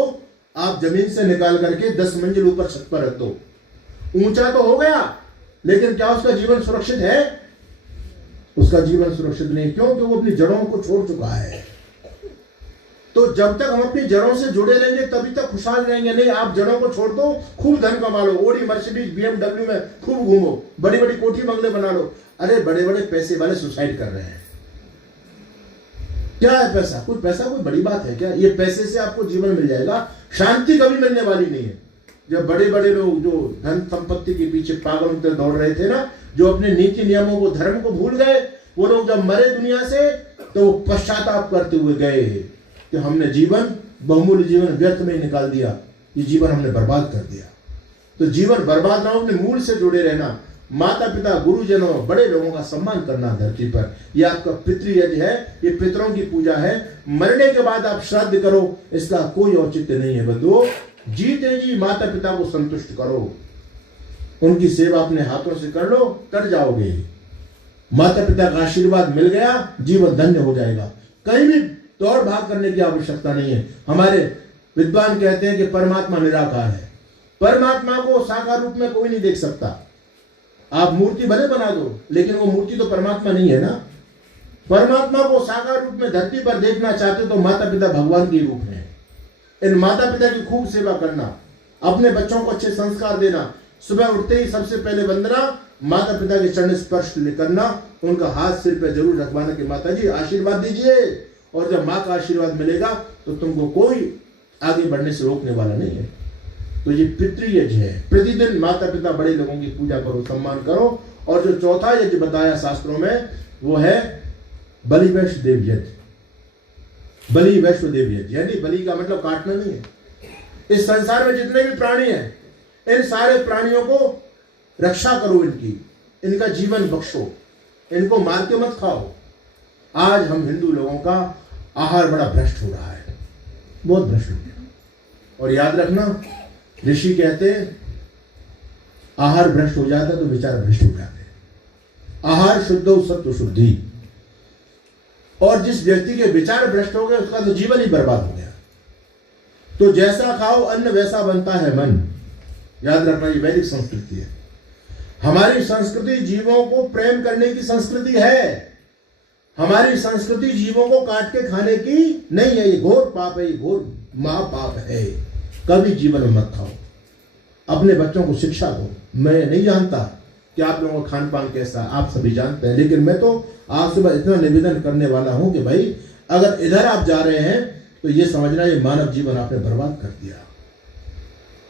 आप जमीन से निकाल करके 10 मंजिल ऊपर छत पर रख दो, ऊंचा तो हो गया, लेकिन क्या उसका जीवन सुरक्षित है? उसका जीवन सुरक्षित नहीं। क्यों? क्योंकि वो अपनी जड़ों को छोड़ चुका है। तो जब तक हम अपनी जड़ों से जुड़े रहेंगे तभी तक खुशहाल रहेंगे। नहीं, आप जड़ों को छोड़ दो, खूब धन कमा लो, ओडी मर्सिडीज BMW में खूब घूमो, बड़ी बड़ी कोठी बंगले बना लो। अरे बड़े बड़े पैसे वाले सुसाइड कर रहे हैं। क्या है पैसा? कुछ पैसा कोई बड़ी बात है क्या? ये पैसे से आपको जीवन मिल जाएगा, शांति कभी मिलने वाली नहीं है। जब बड़े बड़े लोग जो धन संपत्ति के पीछे पागल दौड़ रहे थे ना, जो अपने नीति नियमों को, धर्म को भूल गए, वो लोग जब मरे दुनिया से तो पश्चाताप करते हुए गए कि हमने जीवन, बहुमूल्य जीवन व्यर्थ में निकाल दिया, ये जीवन हमने बर्बाद कर दिया। तो जीवन बर्बाद ना हो, अपने मूल से जुड़े रहना, माता पिता, गुरुजनों, बड़े लोगों का सम्मान करना धरती पर, यह आपका पितृयज्ञ है। ये पितरों की पूजा है। मरने के बाद आप श्राद्ध करो, इसका कोई औचित्य नहीं है बंधुओं। जीते जी माता पिता को संतुष्ट करो, उनकी सेवा अपने हाथों से कर लो, कर जाओगे। माता पिता का आशीर्वाद मिल गया, जीवन धन्य हो जाएगा। कहीं भी दौड़ भाग करने की आवश्यकता नहीं है। हमारे विद्वान कहते हैं कि परमात्मा निराकार है। परमात्मा को साकार रूप में कोई नहीं देख सकता। आप मूर्ति भले बना दो, लेकिन वो मूर्ति तो परमात्मा नहीं है ना। परमात्मा को साकार रूप में धरती पर देखना चाहते तो माता पिता भगवान के रूप हैं। इन माता पिता की खूब सेवा करना, अपने बच्चों को अच्छे संस्कार देना, सुबह उठते ही सबसे पहले वंदना, माता पिता के चरण स्पर्श करना, उनका हाथ सिर पे जरूर रखवाना कि माता जी आशीर्वाद दीजिए। और जब माँ का आशीर्वाद मिलेगा तो तुमको कोई आगे बढ़ने से रोकने वाला नहीं है। तो ये पितृयज्ञ है। प्रतिदिन माता पिता, बड़े लोगों की पूजा करो, सम्मान करो। और जो चौथा यज्ञ बताया शास्त्रों में वो है बलि वैश्व देव यज्ञ। बलि वैश्व देव यज्ञ यानी बलि का मतलब काटना नहीं है। इस संसार में जितने भी प्राणी हैं, इन सारे प्राणियों को रक्षा करो, इनका जीवन बख्शो, इनको मार के मत खाओ। आज हम हिंदू लोगों का आहार बड़ा भ्रष्ट हो रहा है, बहुत भ्रष्ट हो गया। और याद रखना, ऋषि कहते हैं आहार भ्रष्ट हो जाता तो विचार भ्रष्ट हो जाते। आहार शुद्धो सत्व शुद्धि। और जिस व्यक्ति के विचार भ्रष्ट हो गए उसका तो जीवन ही बर्बाद हो गया। तो जैसा खाओ अन्न वैसा बनता है मन। याद रखना, ये वैदिक संस्कृति है। हमारी संस्कृति जीवों को प्रेम करने की संस्कृति है। हमारी संस्कृति जीवों को काट के खाने की नहीं है। ये घोर पाप है, ये घोर महापाप है। कभी जीवन में मत खाओ। अपने बच्चों को शिक्षा दो। मैं नहीं जानता कि आप लोगों का खान पान कैसा है, आप सभी जानते हैं। लेकिन मैं तो आज सुबह इतना निवेदन करने वाला हूं कि भाई अगर इधर आप जा रहे हैं तो ये समझना ये मानव जीवन आपने बर्बाद कर दिया।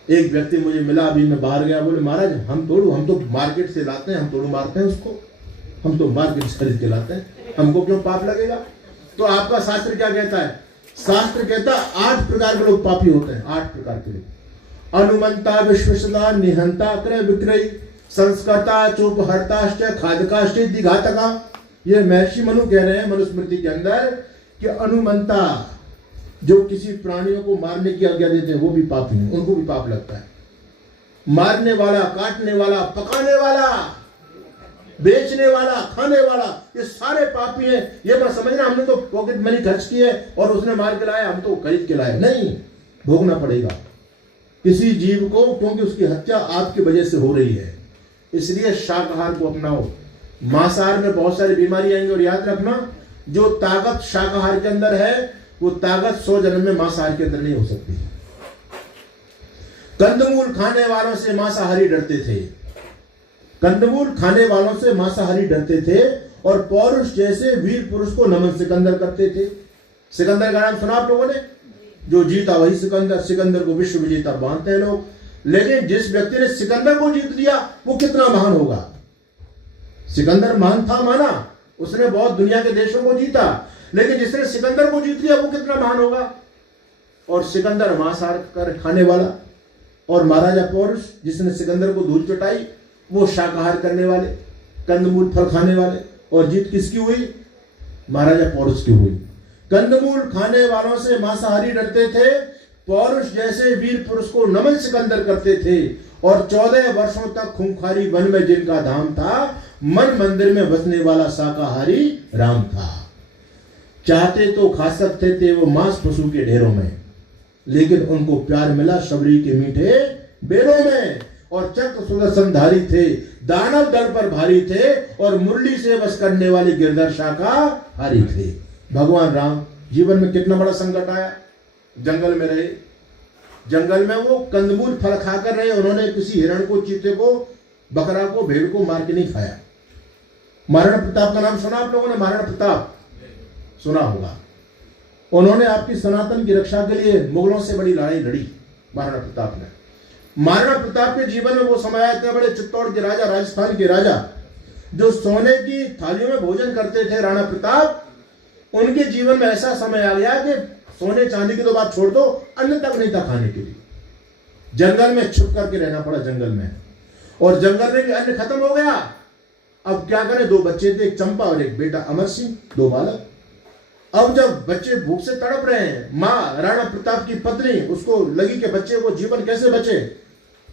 एक व्यक्ति मुझे मिला, अभी मैं बाहर गया, बोले महाराज हम तो मार्केट से लाते हैं, हम तोड़ू मारते हैं उसको, हम तो मार्केट से खरीद के लाते हैं, हमको क्यों पाप लगेगा? तो आपका शास्त्र क्या कहता है? शास्त्र कहता है 8 प्रकार के लोग पापी होते हैं, 8 प्रकार के लोग। अनुमंता, विश्वसदा, निहंता, क्रय विक्रय, संस्कर्ता, चोपहर्ताश्च, खादकाश्च, दिघातका। ये महर्षि मनु कह रहे हैं मनुस्मृति के अंदर कि अनुमंता, जो किसी प्राणियों को मारने की आज्ञा देते हैं वो भी पापी हैं, उनको भी पाप लगता है। मारने वाला, काटने वाला, पकाने वाला, बेचने वाला, खाने वाला, ये सारे पापी हैं। ये मत समझना हमने तो पॉकेट मनी खर्च की है और उसने मार के लाया, हम तो खरीद के लाए, नहीं, भोगना पड़ेगा किसी जीव को, क्योंकि उसकी हत्या आपकी वजह से हो रही है। इसलिए शाकाहार को अपनाओ। मांसाहार में बहुत सारी बीमारी आएंगी, और याद रखना जो ताकत शाकाहार के अंदर है वो ताकत 100 जन्म में मांसाहार के अंदर नहीं हो सकती। कंदमूल खाने वालों से मांसाहारी डरते थे, कंदमूल खाने वालों से मांसाहारी डरते थे, और पौरुष जैसे वीर पुरुष को नमन सिकंदर करते थे। सिकंदर का नाम सुना आप लोगों ने? जो जीता वही सिकंदर, सिकंदर को विश्व विजेता मानते हैं लोग। लेकिन जिस व्यक्ति ने सिकंदर को जीत लिया वो कितना महान होगा? सिकंदर महान था, माना, उसने बहुत दुनिया के देशों को जीता, लेकिन जिसने सिकंदर को जीत लिया वो कितना महान होगा? और सिकंदर मांसाहार कर खाने वाला, और महाराजा पौरुष जिसने सिकंदर को धूल चटाई वो शाकाहार करने वाले, कंदमूल फल खाने वाले। और जीत किसकी हुई? महाराजा पौरुष की हुई। कंदमूल खाने वालों से मांसाहारी डरते थे, पौरुष जैसे वीर पुरुष को नमन सिकंदर करते थे, और 14 वर्षों तक खूंखारी वन में जिनका धाम था, मन मंदिर में बसने वाला शाकाहारी राम था। चाहते तो खा सकते थे वो मांस पशु के ढेरों में, लेकिन उनको प्यार मिला शबरी के मीठे बेरों में। और चक्र सुदर्शनधारी थे, दानव दल पर भारी थे, और मुरली से बस करने वाले गिरधर शाकाहारी थे। भगवान राम जीवन में कितना बड़ा संकट आया, जंगल में रहे, जंगल में वो कंदमूल फल खाकर रहे, उन्होंने किसी हिरण को, चीते को, बकरा को, भेड़ को मार के नहीं खाया। महाराणा प्रताप का नाम सुना आप लोगों ने? महाराणा प्रताप सुना होगा। उन्होंने आपकी सनातन की रक्षा के लिए मुगलों से बड़ी लड़ाई लड़ी महाराणा प्रताप ने। महाराणा प्रताप के जीवन में वो समय आए थे, बड़े चित्तौड़ के राजा, राजस्थान के राजा, जो सोने की थालियों में भोजन करते थे, राणा प्रताप, उनके जीवन में ऐसा समय आ गया कि सोने चांदी की तो बात छोड़ दो, अन्न तक नहीं था खाने के लिए। जंगल में छुप करके रहना पड़ा, जंगल में, और जंगल में भी अन्न खत्म हो गया। अब क्या करें? 2 बच्चे थे, एक चंपा और एक बेटा अमर सिंह, 2 बालक। अब जब बच्चे भूख से तड़प रहे हैं, मां राणा प्रताप की पत्नी, उसको लगी कि बच्चे को जीवन कैसे बचे,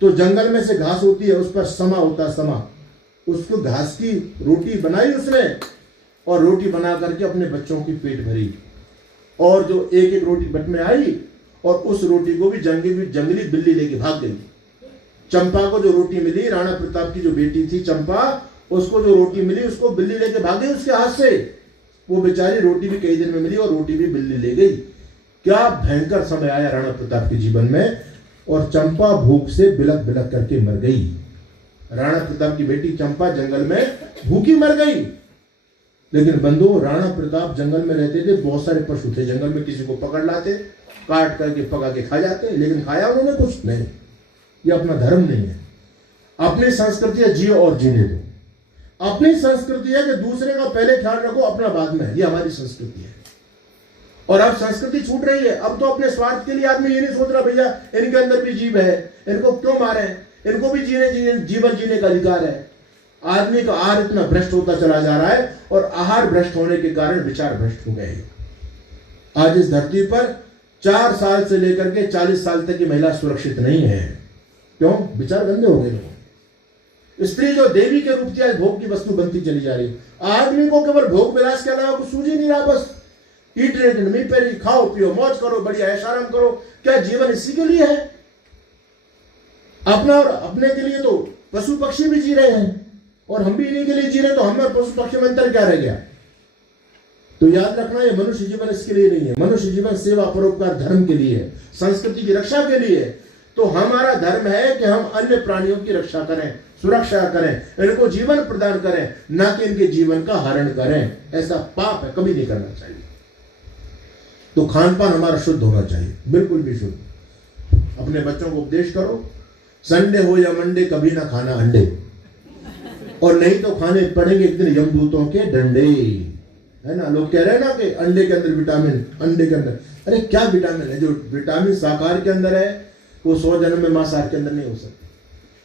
तो जंगल में से घास होती है, उस पर समा होता, समा, उसको घास की रोटी बनाई उसने, और रोटी बना करके अपने बच्चों की पेट भरी, और जो एक एक रोटी बट में आई, और उस रोटी को भी जंगली बिल्ली लेके भाग गई। चंपा को जो रोटी मिली, राणा प्रताप की जो बेटी थी चंपा, उसको जो रोटी मिली उसको बिल्ली लेके भाग गई उसके हाथ से। वो बेचारी रोटी भी कई दिन में मिली और रोटी भी बिल्ली ले गई। क्या भयंकर समय आया राणा प्रताप के जीवन में, और चंपा भूख से बिलक बिलक करके मर गई। राणा प्रताप की बेटी चंपा जंगल में भूखी मर गई। लेकिन बंधु, राणा प्रताप जंगल में रहते थे, बहुत सारे पशु थे जंगल में, किसी को पकड़ लाते, काट करके पका के खा जाते, लेकिन खाया उन्होंने कुछ नहीं। ये अपना धर्म नहीं है। अपनी संस्कृति है, जियो और जीने दो। अपनी संस्कृति है कि दूसरे का पहले ख्याल रखो, अपना बाद में, ये हमारी संस्कृति है। और अब संस्कृति छूट रही है। अब तो अपने स्वार्थ के लिए आदमी ये नहीं सोच रहा भैया इनके अंदर भी जीव है, इनको क्यों मारे, इनको भी जीवन जीने का अधिकार है। आदमी का आहार इतना भ्रष्ट होता चला जा रहा है, और आहार भ्रष्ट होने के कारण विचार भ्रष्ट हो गए। आज इस धरती पर 4 साल से लेकर के 40 साल तक की महिला सुरक्षित नहीं है। क्यों? विचार गंदे हो गए। स्त्री जो देवी के रूप की भोग की वस्तु बनती चली जा रही है। आदमी को केवल भोग विलास के अलावा कुछ सूझ ही नहीं रहा। बस ईट रेट मी पेरी, खाओ पियो मौज करो, बढ़िया ऐश आराम करो। क्या जीवन इसी के लिए है? अपना और अपने के लिए तो पशु पक्षी भी जी रहे हैं, और हम भी इन्हीं के लिए जी रहे हैं, तो हम और पशु पक्षी में अंतर क्या रह गया? तो याद रखना, ये मनुष्य जीवन इसके लिए नहीं है। मनुष्य जीवन सेवा, परोपकार, धर्म के लिए है, संस्कृति की रक्षा के लिए है। तो हमारा धर्म है कि हम अन्य प्राणियों की रक्षा करें, सुरक्षा करें, इनको जीवन प्रदान करें, ना कि इनके जीवन का हरण करें। ऐसा पाप है, कभी नहीं करना चाहिए। तो खान पान हमारा शुद्ध होना चाहिए, बिल्कुल भी शुद्ध। अपने बच्चों को उपदेश करो, संडे हो या मंडे कभी ना खाना अंडे, और नहीं तो खाने पड़ेंगे एक दिन यमदूतों के डंडे, है ना। लोग कह रहे हैं ना कि अंडे के अंदर विटामिन, अंडे के अंदर, अरे क्या विटामिन है? जो विटामिन शाकाहार के अंदर है वो 100 जन्म में मांसाहार के अंदर नहीं हो सकता।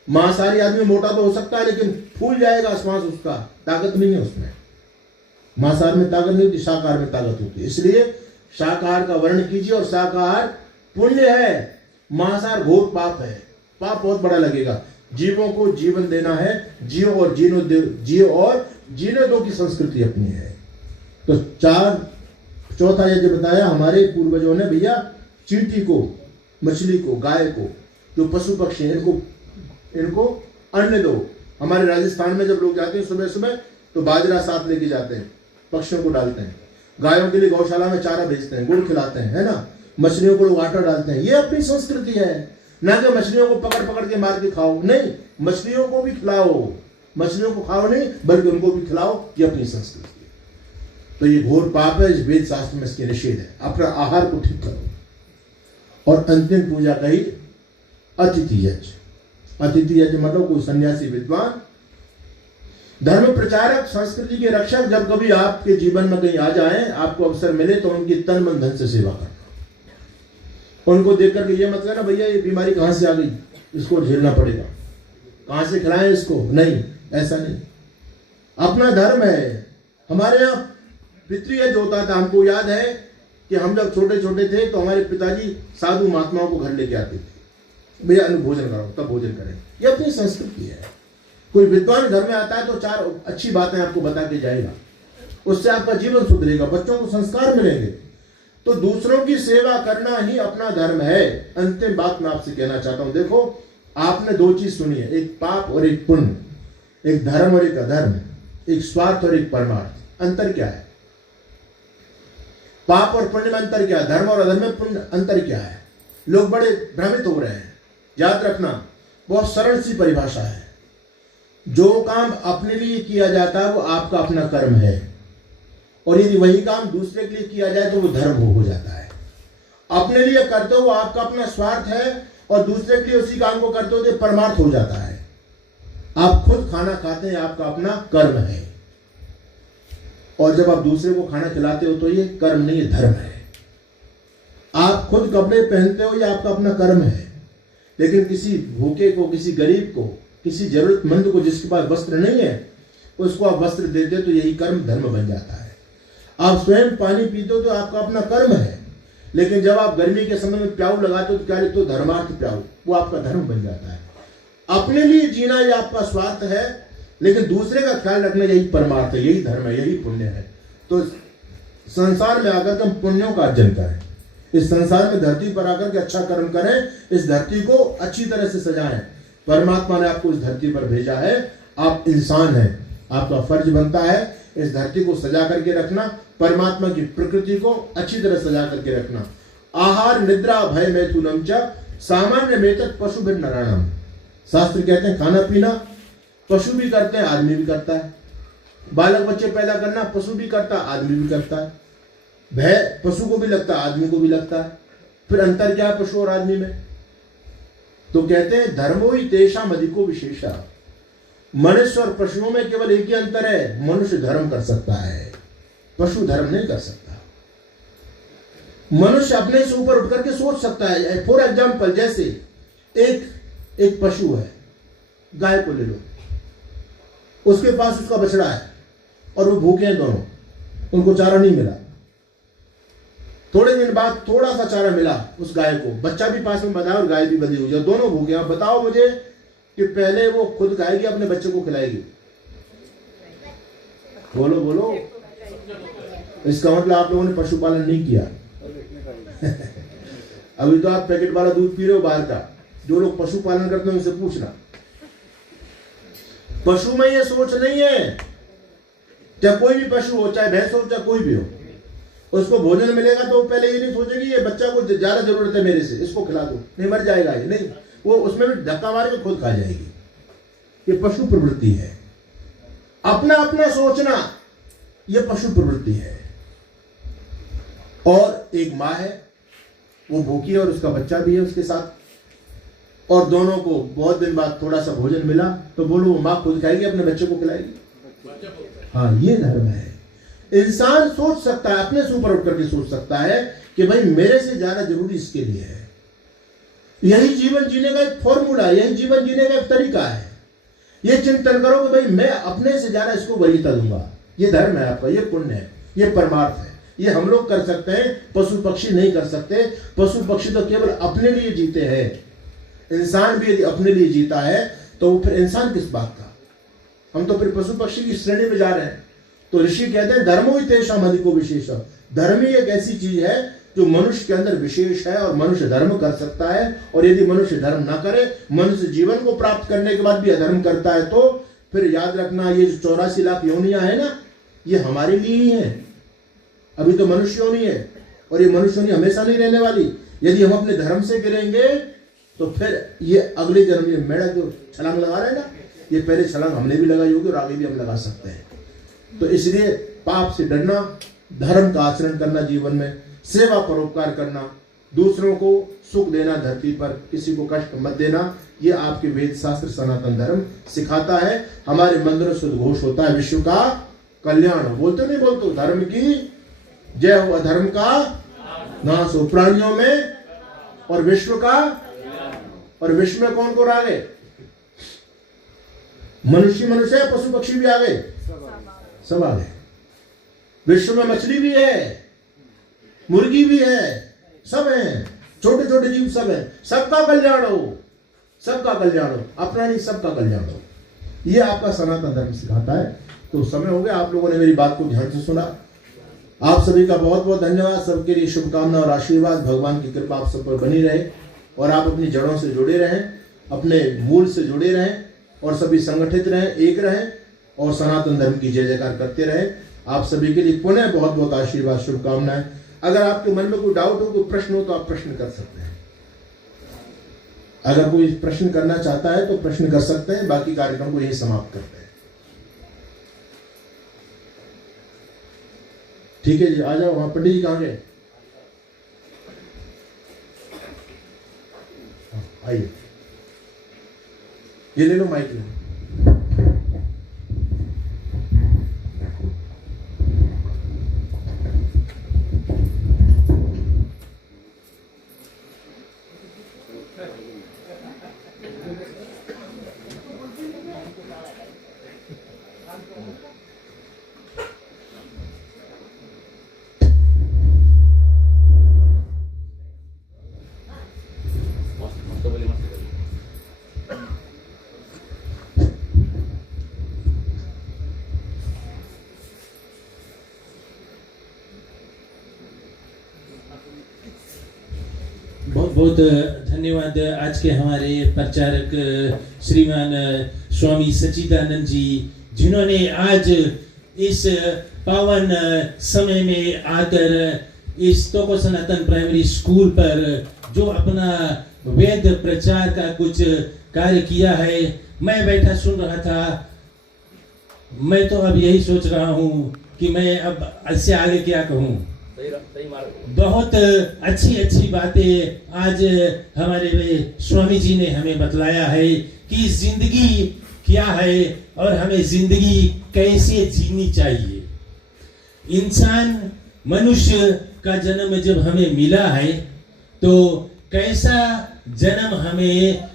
मांसाहारी आदमी मोटा तो हो सकता है लेकिन फूल जाएगा श्वास, उसका ताकत नहीं है उसमें। मांसाहार में ताकत नहीं होती, शाकाहार में ताकत होती है। इसलिए शाकाहार का वर्णन कीजिए, और शाकाहार पुण्य है, मांसाहार घोर पाप है। पाप बहुत बड़ा लगेगा। जीवों को जीवन देना है, जियो और जीने दो की संस्कृति अपनी है। तो चौथा ये जो बताया हमारे पूर्वजों ने, भैया चींटी को, मछली को, गाय को, जो पशु पक्षी हैं, इनको अन्न दो। हमारे राजस्थान में जब लोग जाते हैं सुबह सुबह तो बाजरा साथ लेके जाते हैं, पक्षियों को डालते हैं। गायों के लिए गौशाला में चारा भेजते हैं, गुड़ खिलाते हैं, है ना। मछलियों को लोग आटा डालते हैं। ये अपनी संस्कृति है, ना कि मछलियों को पकड़ पकड़ के मार के खाओ। नहीं, मछलियों को भी खिलाओ, मछलियों को खाओ नहीं बल्कि उनको भी खिलाओ। ये अपनी संस्कृति है। तो ये घोर पाप है, इस वेद शास्त्र में इसके निषेध है। अपना आहार को ठीक करो। और अंतिम पूजा कही अतिथि यज्ञ। अतिथि यज्ञ मतलब कोई सन्यासी विद्वान, धर्म प्रचारक, संस्कृति के रक्षक जब कभी आपके जीवन में कहीं आ जाएं, आपको अवसर मिले तो उनकी तन मन धन से सेवा करना। उनको देख करके ये मत कहना भैया ये बीमारी कहां से आ गई, इसको झेलना पड़ेगा, कहां से खिलाएं इसको। नहीं, ऐसा नहीं। अपना धर्म है। हमारे यहाँ पितृयज्ञ होता था। हमको याद है कि हम जब छोटे छोटे थे तो हमारे पिताजी साधु महात्माओं को घर लेके आते थे, भैया अन्न भोजन करो, तब भोजन करें। ये अपनी संस्कृति है। कोई विद्वान घर में आता है तो 4 अच्छी बातें आपको बता के जाएगा, उससे आपका जीवन सुधरेगा, बच्चों को संस्कार मिलेंगे। तो दूसरों की सेवा करना ही अपना धर्म है। अंतिम बात मैं आपसे कहना चाहता हूं, देखो आपने 2 चीज सुनी है, एक पाप और एक पुण्य, एक धर्म और एक अधर्म, एक स्वार्थ और एक परमार्थ। अंतर क्या है? पाप और पुण्य में अंतर क्या है? धर्म और अधर्म में पुण्य अंतर क्या है? लोग बड़े भ्रमित हो रहे हैं। याद रखना, बहुत सरल सी परिभाषा है। जो काम अपने लिए किया जाता है वो आपका अपना कर्म है, और यदि वही काम दूसरे के लिए किया जाए तो वो धर्म हो जाता है। अपने लिए करते हो वो आपका अपना स्वार्थ है, और दूसरे के लिए उसी काम को करते हो तो परमार्थ हो जाता है। आप खुद खाना खाते हैं, आपका अपना कर्म है, और जब आप दूसरे को खाना खिलाते हो तो ये कर्म नहीं, ये धर्म है। आप खुद कपड़े पहनते हो, ये आपका अपना कर्म है, लेकिन किसी भूखे को, किसी गरीब को, किसी जरूरतमंद को जिसके पास वस्त्र नहीं है उसको आप वस्त्र देते हो तो यही कर्म धर्म बन जाता है। आप स्वयं पानी पीते हो तो आपका अपना कर्म है, लेकिन जब आप गर्मी के समय में प्याऊ लगाते हो तो क्या लिखते हो? धर्मार्थ प्याऊ, वो आपका धर्म बन जाता है। अपने लिए जीना ये आपका स्वार्थ है, लेकिन दूसरे का ख्याल रखना यही परमार्थ है, यही धर्म है, यही पुण्य है। तो संसार में आकर के हम पुण्यों का अर्जन करें, इस संसार में धरती पर आकर के अच्छा कर्म करें, इस धरती को अच्छी तरह से सजाएं। परमात्मा ने आपको इस धरती पर भेजा है, आप इंसान हैं, आपका फर्ज बनता है इस धरती को सजा करके रखना, परमात्मा की प्रकृति को अच्छी तरह सजा करके रखना। आहार निद्रा भय मैथुनम च सामान्य मेतक पशु बिन नराणम। शास्त्र कहते हैं खाना पीना पशु भी करते हैं, आदमी भी करता है। बालक बच्चे पैदा करना पशु भी करता है, आदमी भी करता है। भय पशु को भी लगता है, आदमी को भी लगता है। फिर अंतर क्या है पशु और आदमी में? तो कहते हैं धर्मो ही तेषाम अधिको विशेषा। मनुष्य और पशुओं में केवल एक ही अंतर है, मनुष्य धर्म कर सकता है, पशु धर्म नहीं कर सकता। मनुष्य अपने से ऊपर उठ करके सोच सकता है। फॉर एग्जाम्पल, जैसे एक पशु है, गाय को ले लो, उसके पास उसका बछड़ा है और वो भूखे हैं दोनों, उनको चारा नहीं मिला। थोड़े दिन बाद थोड़ा सा चारा मिला उस गाय को, बच्चा भी पास में बंधा और गाय भी बंधी हुई है, दोनों भूखे। आप बताओ मुझे कि पहले वो खुद खाएगी अपने बच्चे को खिलाएगी? बोलो बोलो। इसका मतलब आप लोगों ने पशुपालन नहीं किया। अभी तो आप पैकेट वाला दूध पी रहे हो बाहर का। जो लोग पशुपालन करते हैं उनसे पूछना, पशु में ये सोच नहीं है, चाहे कोई भी पशु हो, चाहे भैंस हो, चाहे कोई भी हो। उसको भोजन मिलेगा तो वो पहले ये नहीं सोचेगी ये बच्चा को ज्यादा जरूरत है मेरे से, इसको खिला दो, नहीं मर जाएगा ये, नहीं, वो उसमें भी धक्का मार के खुद खा जाएगी। ये पशु प्रवृत्ति है। अपना अपना सोचना ये पशु प्रवृत्ति है। और एक माँ है, वो भूखी है और उसका बच्चा भी है उसके साथ, और दोनों को बहुत दिन बाद थोड़ा सा भोजन मिला तो बोलो वो माँ खुद खाएगी, अपने बच्चे को खिलाएगी। हाँ, ये धर्म है। इंसान सोच सकता है, अपने से ऊपर उठ करके सोच सकता है कि भाई मेरे से ज्यादा जरूरी इसके लिए है। यही जीवन जीने का एक फॉर्मूला है, यही जीवन जीने का एक तरीका है। ये चिंतन करो कि भाई मैं अपने से ज्यादा इसको वरीयता दूंगा। ये धर्म है आपका, ये पुण्य है, ये परमार्थ है। ये हम लोग कर सकते हैं, पशु पक्षी नहीं कर सकते। पशु पक्षी तो केवल अपने लिए जीते हैं। इंसान भी यदि अपने लिए जीता है तो फिर इंसान किस बात का? हम तो फिर पशु पक्षी की श्रेणी में जा रहे हैं। तो ऋषि कहते हैं धर्मो ही तेषाम अधिको विशेष। धर्म ही एक ऐसी चीज है जो मनुष्य के अंदर विशेष है और मनुष्य धर्म कर सकता है। और यदि मनुष्य धर्म ना करे, मनुष्य जीवन को प्राप्त करने के बाद भी अधर्म करता है, तो फिर याद रखना ये जो 84 लाख योनियां है ना, ये हमारे लिए ही है। अभी तो मनुष्य योनि है और ये मनुष्य योनि हमेशा नहीं रहने वाली। यदि हम अपने धर्म से गिरेंगे तो फिर ये अगले जन्म में मेढक जो छलांग लगा रहे हैं ना, ये पहले छलांग हमने भी लगाई होगी और आगे भी हम लगा सकते हैं। तो इसलिए पाप से डरना, धर्म का आचरण करना, जीवन में सेवा परोपकार करना, दूसरों को सुख देना, धरती पर किसी को कष्ट मत देना, ये आपके वेद शास्त्र सनातन धर्म सिखाता है। हमारे मंदिरों से उद्घोष होता है विश्व का कल्याण हो। बोलते नहीं बोलते? धर्म की जय हो, अधर्म का नाश हो, प्राणियों में और विश्व का। और विश्व में कौन कौन आ गए? मनुष्य मनुष्य है, पशु पक्षी भी आ गए, सब आ गए। विश्व में मछली भी है, मुर्गी भी है, सब हैं, छोटे छोटे जीव सब हैं। सबका कल्याण हो, सबका कल्याण हो, अपना नहीं सबका कल्याण हो। ये आपका सनातन धर्म सिखाता है। तो समय हो गया, आप लोगों ने मेरी बात को ध्यान से सुना। आप सभी का बहुत बहुत धन्यवाद। सबके लिए शुभकामना और आशीर्वाद। भगवान की कृपा आप सब पर बनी रहे और आप अपनी जड़ों से जुड़े रहें, अपने मूल से जुड़े रहें और सभी संगठित रहें, एक रहें और सनातन धर्म की जय जयकार करते रहें। आप सभी के लिए पुनः बहुत बहुत आशीर्वाद, शुभकामनाएं। अगर आपके मन में कोई डाउट हो, कोई प्रश्न हो तो आप प्रश्न कर सकते हैं। अगर कोई प्रश्न करना चाहता है तो प्रश्न कर सकते हैं। बाकी कार्यक्रम को यही समाप्त करते हैं। ठीक है जी, आ जाओ। वहां पंडित जी कहाँ गए? आइए, ये ले लो माइक ले। बहुत बहुत धन्यवाद आज के हमारे प्रचारक श्रीमान स्वामी सच्चिदानंद जी, जिन्होंने आज इस पावन समय में आकर इस तोको सनातन प्राइमरी स्कूल पर जो अपना वेद प्रचार का कुछ कार्य किया है। मैं बैठा सुन रहा था। मैं तो अब यही सोच रहा हूँ कि मैं अब इससे आगे क्या कहूँ। बहुत अच्छी अच्छी बातें आज हमारे स्वामी जी ने हमें बतलाया है कि जिंदगी क्या है और हमें जिंदगी कैसे जीनी चाहिए। इंसान मनुष्य का जन्म जब हमें मिला है तो कैसा जन्म हमें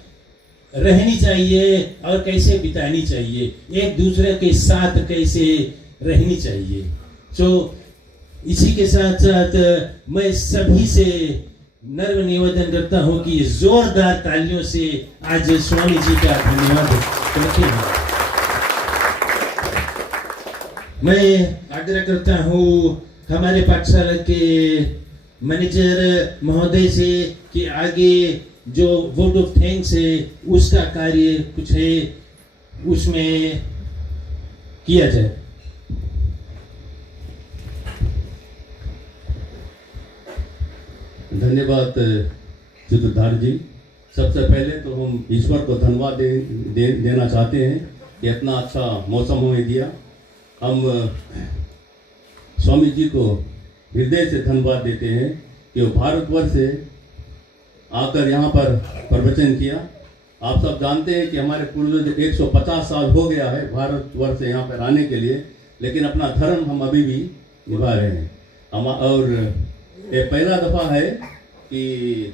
रहनी चाहिए और कैसे बितानी चाहिए, एक दूसरे के साथ कैसे रहनी चाहिए। तो इसी के साथ साथ मैं सभी से नर्म निवेदन करता हूं कि जोरदार तालियों से आज स्वामी जी का धन्यवाद करते हैं। मैं आग्रह करता हूं हमारे पाठशाला के मैनेजर महोदय से कि आगे जो वोट ऑफ थैंक्स है उसका कार्य कुछ है उसमें किया जाए। धन्यवाद चित्रधार जी। सबसे पहले तो हम ईश्वर को धन्यवाद देना चाहते हैं कि इतना अच्छा मौसम हमें दिया। हम स्वामी जी को हृदय से धन्यवाद देते हैं कि वो भारतवर्ष से आकर यहाँ पर प्रवचन किया। आप सब जानते हैं कि हमारे पूर्वज 150 साल हो गया है भारतवर्ष से यहाँ पर आने के लिए, लेकिन अपना धर्म हम अभी भी निभा रहे हैं। और ये पहला दफ़ा है कि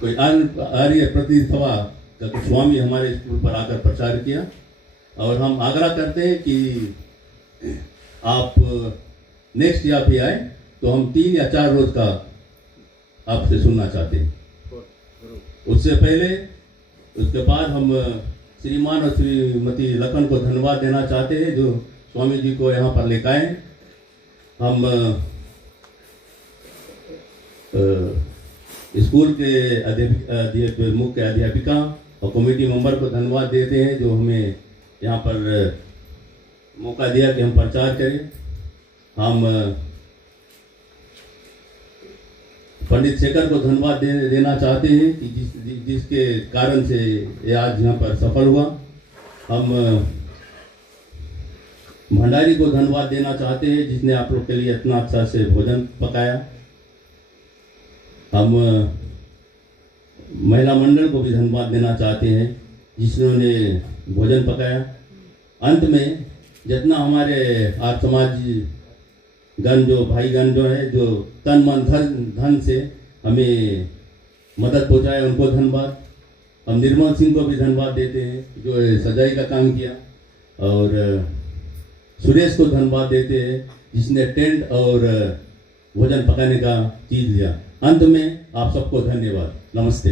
कोई आर्य प्रतिष्ठा का स्वामी हमारे स्कूल पर आकर प्रचार किया, और हम आग्रह करते हैं कि आप नेक्स्ट ईयर भी आए तो हम 3 या 4 रोज का आपसे सुनना चाहते हैं। उससे पहले उसके बाद हम श्रीमान और श्रीमती लखन को धन्यवाद देना चाहते हैं जो स्वामी जी को यहाँ पर लेकर आए। हम स्कूल के मुख्य अध्यापिका और कमेटी मेंबर को धन्यवाद देते हैं जो हमें यहाँ पर मौका दिया कि हम प्रचार करें। हम पंडित शेखर को धन्यवाद देना चाहते हैं कि जिसके कारण से ये आज यहाँ पर सफल हुआ। हम भंडारी को धन्यवाद देना चाहते हैं जिसने आप लोग के लिए इतना अच्छा से भोजन पकाया। हम महिला मंडल को भी धन्यवाद देना चाहते हैं जिन्होंने भोजन पकाया। अंत में जितना हमारे आर्य समाज गण जो भाईगण जो है जो तन मन धन से हमें मदद पहुंचाए उनको धन्यवाद। हम निर्मल सिंह को भी धन्यवाद देते हैं जो सजाई का काम किया, और सुरेश को धन्यवाद देते हैं जिसने टेंट और भोजन पकाने का चीज लिया। अंत में आप सबको धन्यवाद। नमस्ते।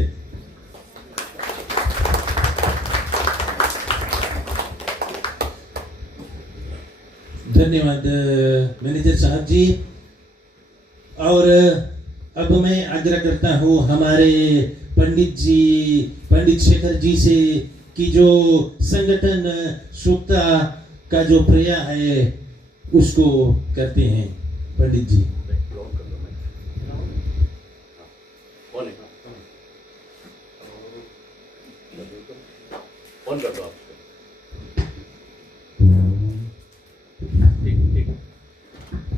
धन्यवाद मैनेजर साहब जी। और अब मैं आग्रह करता हूँ हमारे पंडित शेखर जी से कि जो संगठन शुभता का जो प्रयास है उसको करते हैं। पंडित जी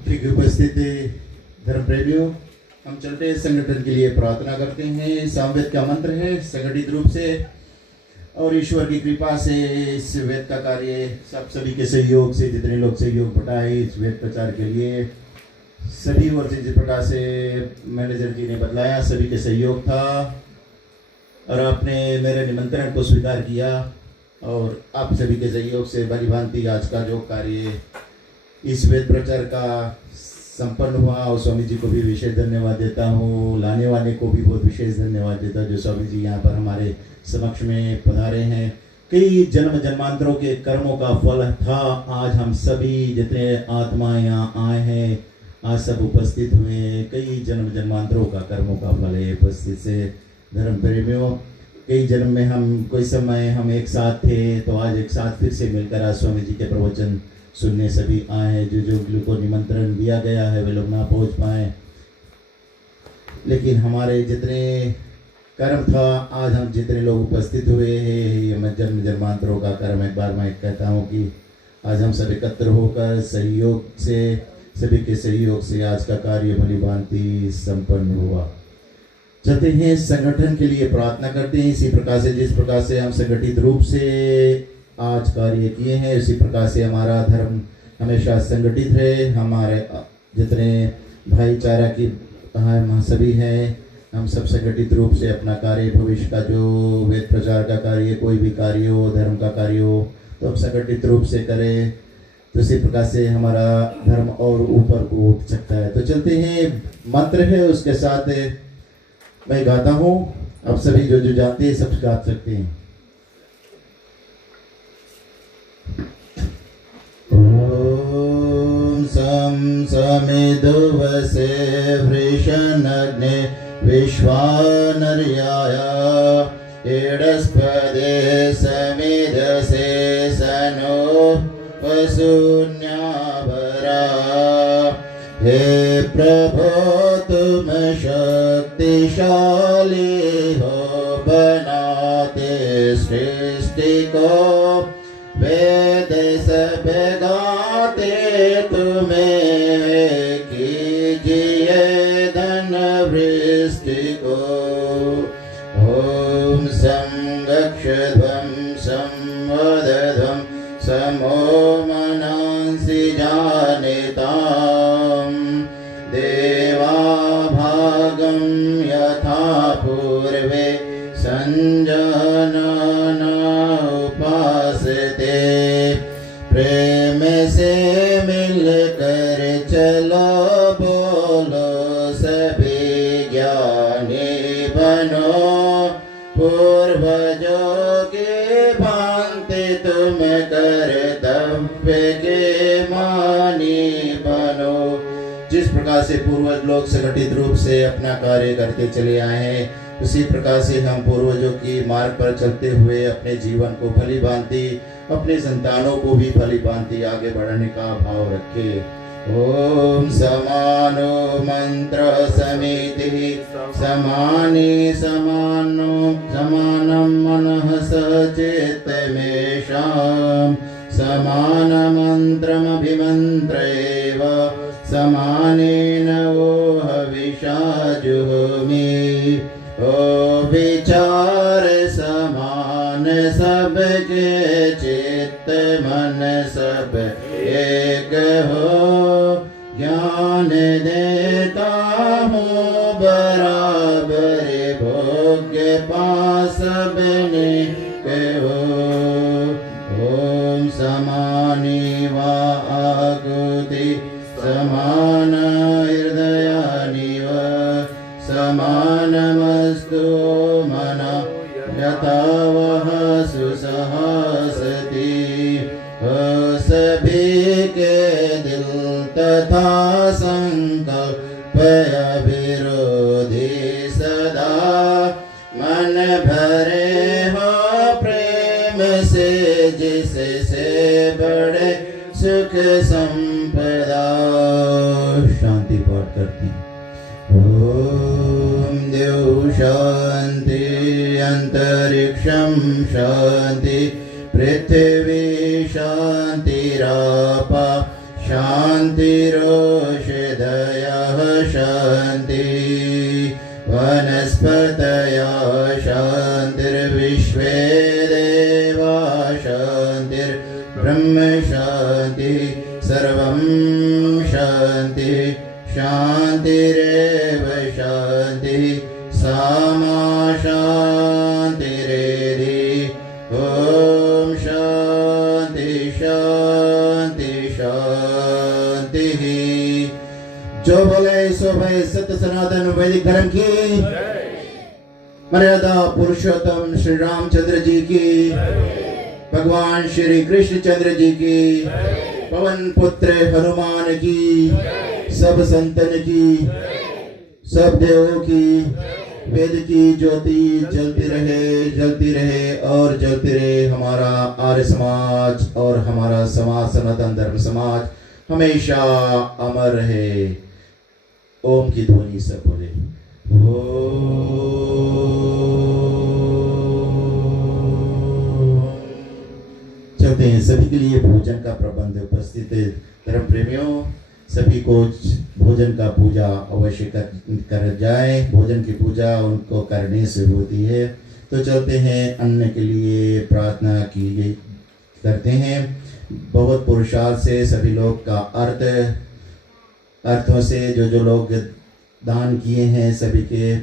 ठीक उपस्थित धर्म प्रेमियों, हम चलते हैं संगठन के लिए प्रार्थना करते हैं। सामवेद का मंत्र है संगठित रूप से और ईश्वर की कृपा से इस वेद का कार्य सभी के सहयोग से जितने लोग सहयोग बढ़ाए इस वेद प्रचार के लिए सभी ओर से जिस प्रकार से मैनेजर जी ने बतलाया सभी के सहयोग था, और आपने मेरे निमंत्रण को स्वीकार किया और आप सभी के सहयोग से भली भांति आज का जो कार्य इस वेद प्रचार का संपन्न हुआ, और स्वामी जी को भी विशेष धन्यवाद देता हूँ। लाने वाले को भी बहुत विशेष धन्यवाद देता हूँ जो स्वामी जी यहाँ पर हमारे समक्ष में पधारे हैं। कई जन्म जन्मांतरों के कर्मों का फल था आज हम सभी जितने आत्माएं यहाँ आए हैं आज सब उपस्थित हुए। कई जन्म जन्मांतरों का कर्मों का फल है उपस्थित से धर्म प्रेमियों। कई जन्म में हम कोई समय हम एक साथ थे तो आज एक साथ फिर से मिलकर आज स्वामी जी के प्रवचन सुनने सभी आए हैं। जो को निमंत्रण दिया गया है वे लोग ना पहुंच पाए, लेकिन हमारे जितने कर्म था आज हम जितने लोग उपस्थित हुए हैं ये जन्म जन्मांतरों का कर्म। एक बार मैं कहता हूँ कि आज हम सब एकत्र होकर सहयोग से सभी के सहयोग से आज का कार्य भली भांति संपन्न हुआ। चलते हैं संगठन के लिए प्रार्थना करते हैं। इसी प्रकार से जिस प्रकार से हम संगठित रूप से आज कार्य किए हैं उसी प्रकार से हमारा धर्म हमेशा संगठित रहे। हमारे जितने भाईचारा की हम सभी हैं हम सब संगठित रूप से अपना कार्य भविष्य का जो वेद प्रचार का कार्य कोई भी कार्य हो धर्म का कार्य हो तो हम संगठित रूप से करें, तो इसी प्रकार से हमारा धर्म और ऊपर को उठ सकता है। तो चलते हैं मंत्र है उसके साथ मैं गाता हूँ, अब सभी जो जो जानते हैं सब गा सकते हैं। ओम सम समिदुवसे वृषनग्ने विश्वानर्याय एडस्पदे समिदसे सनो वसुन्यावरा। हे प्रभो तुम शक्तिशाली हो बनाते सृष्टि को, वेद सब गाते तुम्हें, कीजिए धन वृष्टि को। ओम संरक्षध्वं संवदध्वं समो मनांसि जानिताम्, देवाभागं यथा पूर्वे संजानना उपासते, प्रेम से मिलकर चलो बोलो सभी ज्ञानी बनो, पूर्वजों के भांति तुम कर्तव्य के मानी बनो। जिस प्रकार से पूर्वज लोग संगठित रूप से अपना कार्य करते चले आए हैं, उसी प्रकार से हम पूर्वजों की मार्ग पर चलते हुए अपने जीवन को भली भांति, अपने संतानों को भी भली भांति आगे बढ़ाने का भाव रखें। ओम समानो मंत्र समिति समानी समानो समानं मनः सचेतमेषां, समान मंत्रमभिमन्त्रेव समानेन वो हविषा जुहोमि। ओ विचार समान सबके, चित्त मन सब एक हो, ज्ञान देता हूँ बराबर, भोग्य पास सबने कहो। ओम समानी वा आकुति समान हृदयानि वा, समानमस्तु मना यथा वह सुसहासति। सभी के दिल तथा संकल्प अविरोधी सदा, मन भरे हो प्रेम से जिससे बड़े सुख संपदा। शांति पाठ करते हैं। ओम देव शांति, अंतरिक्षं शांति, पृथ्वी शांतिरापा शांतिरोषधयः शांति, वनस्पतयः शांतिर्विश्वे देवा शांतिर्ब्रह्म शांति, सर्वं शांति शांतिरेव शांति, सामा शांतिरेधि। ओम शांति शांति शांति। जो बोले सो भाई सत्य सनातन वैदिक धर्म की, मर्यादा पुरुषोत्तम श्री रामचंद्र जी की, भगवान श्री कृष्ण चंद्र जी की, पवन पुत्र हनुमान की, सब संतन की, सब देवों की, वेद की ज्योति जलती रहे और जलती रहे। हमारा आर्य समाज और हमारा समाज सनातन धर्म समाज हमेशा अमर रहे। ओम की ध्वनि से बोले। चलते हैं। सभी के लिए भोजन का प्रबंध उपस्थित धर्म प्रेमियों, सभी को भोजन का पूजा अवश्य कर जाए। भोजन की पूजा उनको करने से होती है। तो चलते हैं, अन्न के लिए प्रार्थना की करते हैं। बहुत पुरुषार्थ से सभी लोग का अर्थों से जो लोग दान किए हैं, सभी के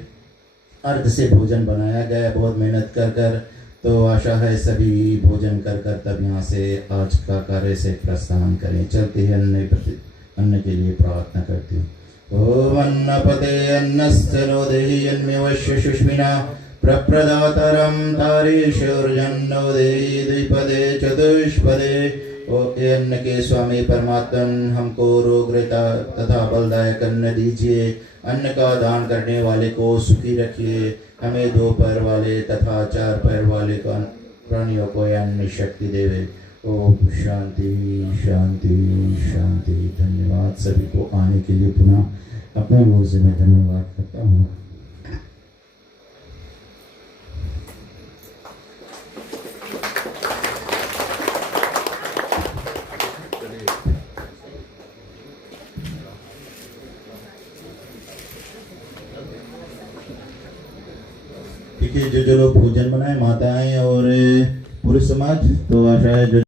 अर्थ से भोजन बनाया गया, बहुत मेहनत कर। तो आशा है सभी भोजन कर तब यहाँ से आज का कार्य से प्रस्थान करें। चलते हैं, अन्न के लिए प्रार्थना करती हूँ। ओम अन्नपते अन्नस्य नो देहि अन्यवश्य सुष्मिना प्रप्रदातरं तारीशोर्जन्नो देहि द्विपदे चतुष्पदे। ओ अन्न के स्वामी परमात्मा, हमको रोग तथा बलदायक अन्न दीजिए। अन्न का दान करने वाले को सुखी रखिए। हमें 2 पैर वाले तथा 4 पैर वाले प्राणियों को अन्न शक्ति देवे। ओम शांति शांति शांति। धन्यवाद सभी को आने के लिए। पुनः अपने ओर से मैं धन्यवाद करता हूँ। कि जो जो लोग भोजन बनाए, माताएं और पुरुष समाज, तो आशा है जो